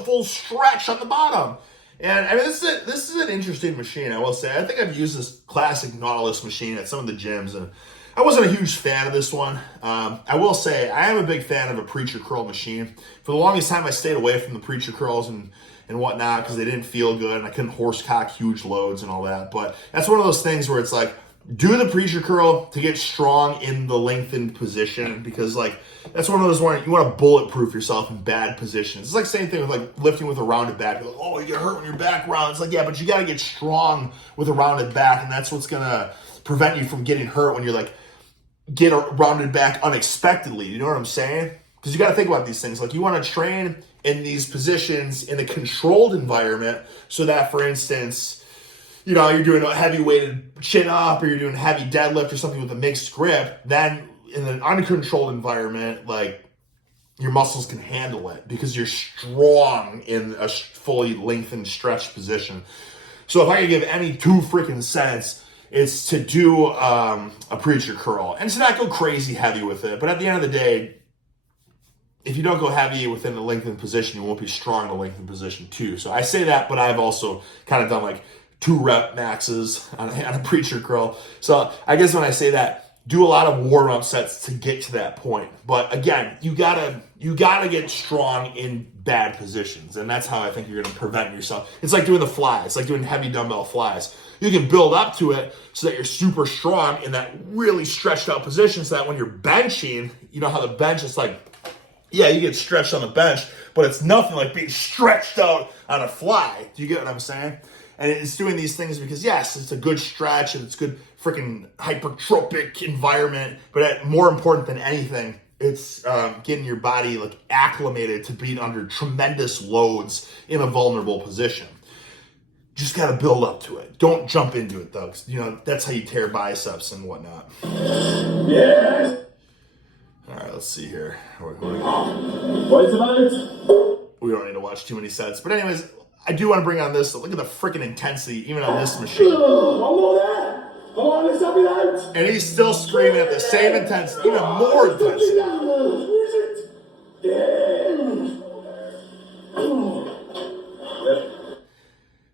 full stretch on the bottom. And I mean, this is an interesting machine, I will say. I think I've used this classic Nautilus machine at some of the gyms, and I wasn't a huge fan of this one. I will say I am a big fan of a preacher curl machine. For the longest time, I stayed away from the preacher curls and whatnot because they didn't feel good, and I couldn't horse cock huge loads and all that. But that's one of those things where it's like, do the preacher curl to get strong in the lengthened position, because like that's one of those where you want to bulletproof yourself in bad positions. It's like same thing with like lifting with a rounded back. You're like, oh, you get hurt when your back rounds. It's like, yeah, but you got to get strong with a rounded back, and that's what's gonna prevent you from getting hurt when you're like get a rounded back unexpectedly. You know what I'm saying? Because you got to think about these things. Like, you want to train in these positions in a controlled environment, so that, for instance, you're doing a heavy weighted chin up, or you're doing heavy deadlift or something with a mixed grip. Then in an uncontrolled environment, like, your muscles can handle it because you're strong in a fully lengthened stretched position. So if I could give any 2 freaking cents, it's to do a preacher curl and to not go crazy heavy with it. But at the end of the day, if you don't go heavy within the lengthened position, you won't be strong in the lengthened position too. So I say that, but I've also kind of done like 2 rep maxes on a preacher curl. So I guess when I say that, do a lot of warm-up sets to get to that point. But again, you gotta get strong in bad positions, and that's how I think you're gonna prevent yourself. It's like doing the flies, it's like doing heavy dumbbell flies. You can build up to it so that you're super strong in that really stretched out position, so that when you're benching, you know how the bench is like, yeah, you get stretched on the bench, but it's nothing like being stretched out on a fly. Do you get what I'm saying? And it's doing these things because, yes, it's a good stretch and it's good freaking hypertrophic environment. But more important than anything, it's getting your body like acclimated to being under tremendous loads in a vulnerable position. Just got to build up to it. Don't jump into it, though. 'Cause, you know, that's how you tear biceps and whatnot. Yes. All right, let's see here. What is it? We don't need to watch too many sets. But anyways, I do want to bring on this. Look at the freaking intensity, even on this machine. One more there. Come on, let's have it out. And he's still screaming at the same intensity, even more intensity. Where's it?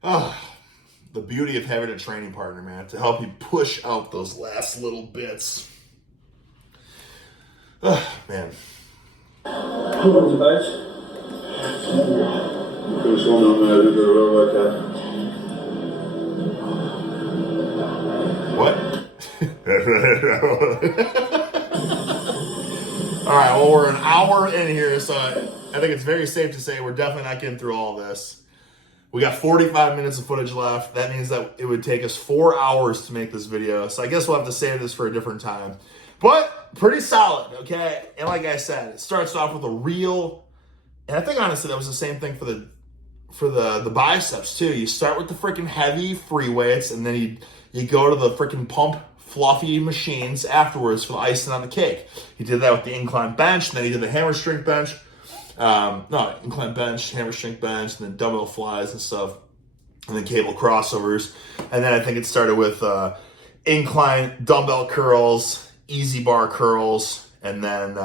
Oh, the beauty of having a training partner, man, to help you push out those last little bits. Oh, man. What's it about? Who's one on there? Did a real workout. What? All right, well, we're an hour in here, so I think it's very safe to say we're definitely not getting through all this. We got 45 minutes of footage left. That means that it would take us 4 hours to make this video. So I guess we'll have to save this for a different time. But pretty solid, okay? And like I said, it starts off with a real, and I think honestly that was the same thing for the biceps too. You start with the freaking heavy free weights, and then you go to the freaking pump fluffy machines afterwards for the icing on the cake. He did that with the incline bench, and then he did the hammer strength bench. Incline bench, hammer strength bench, and then dumbbell flies and stuff, and then cable crossovers. And then I think it started with incline dumbbell curls, easy bar curls, and then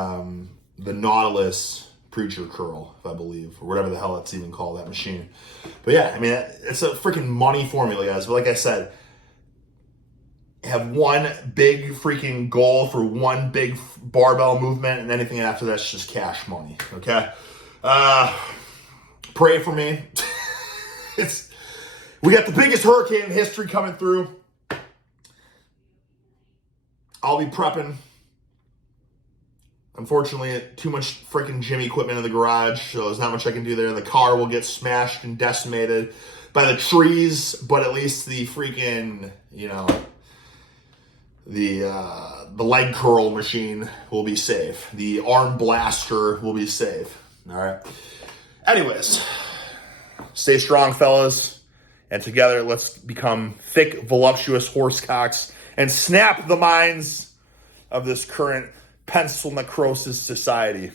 the Nautilus preacher curl, if I believe, or whatever the hell that's even called, that machine. But yeah, I mean, it's a freaking money formula, guys. But like I said, have one big freaking goal for one big barbell movement, and anything after that's just cash money, okay? Pray for me. We got the biggest hurricane in history coming through. I'll be prepping. Unfortunately, too much freaking gym equipment in the garage, so there's not much I can do there. The car will get smashed and decimated by the trees, but at least the freaking, you know, the leg curl machine will be safe. The arm blaster will be safe. All right. Anyways, stay strong, fellas. And together, let's become thick, voluptuous horse cocks and snap the minds of this current pencil necrosis society.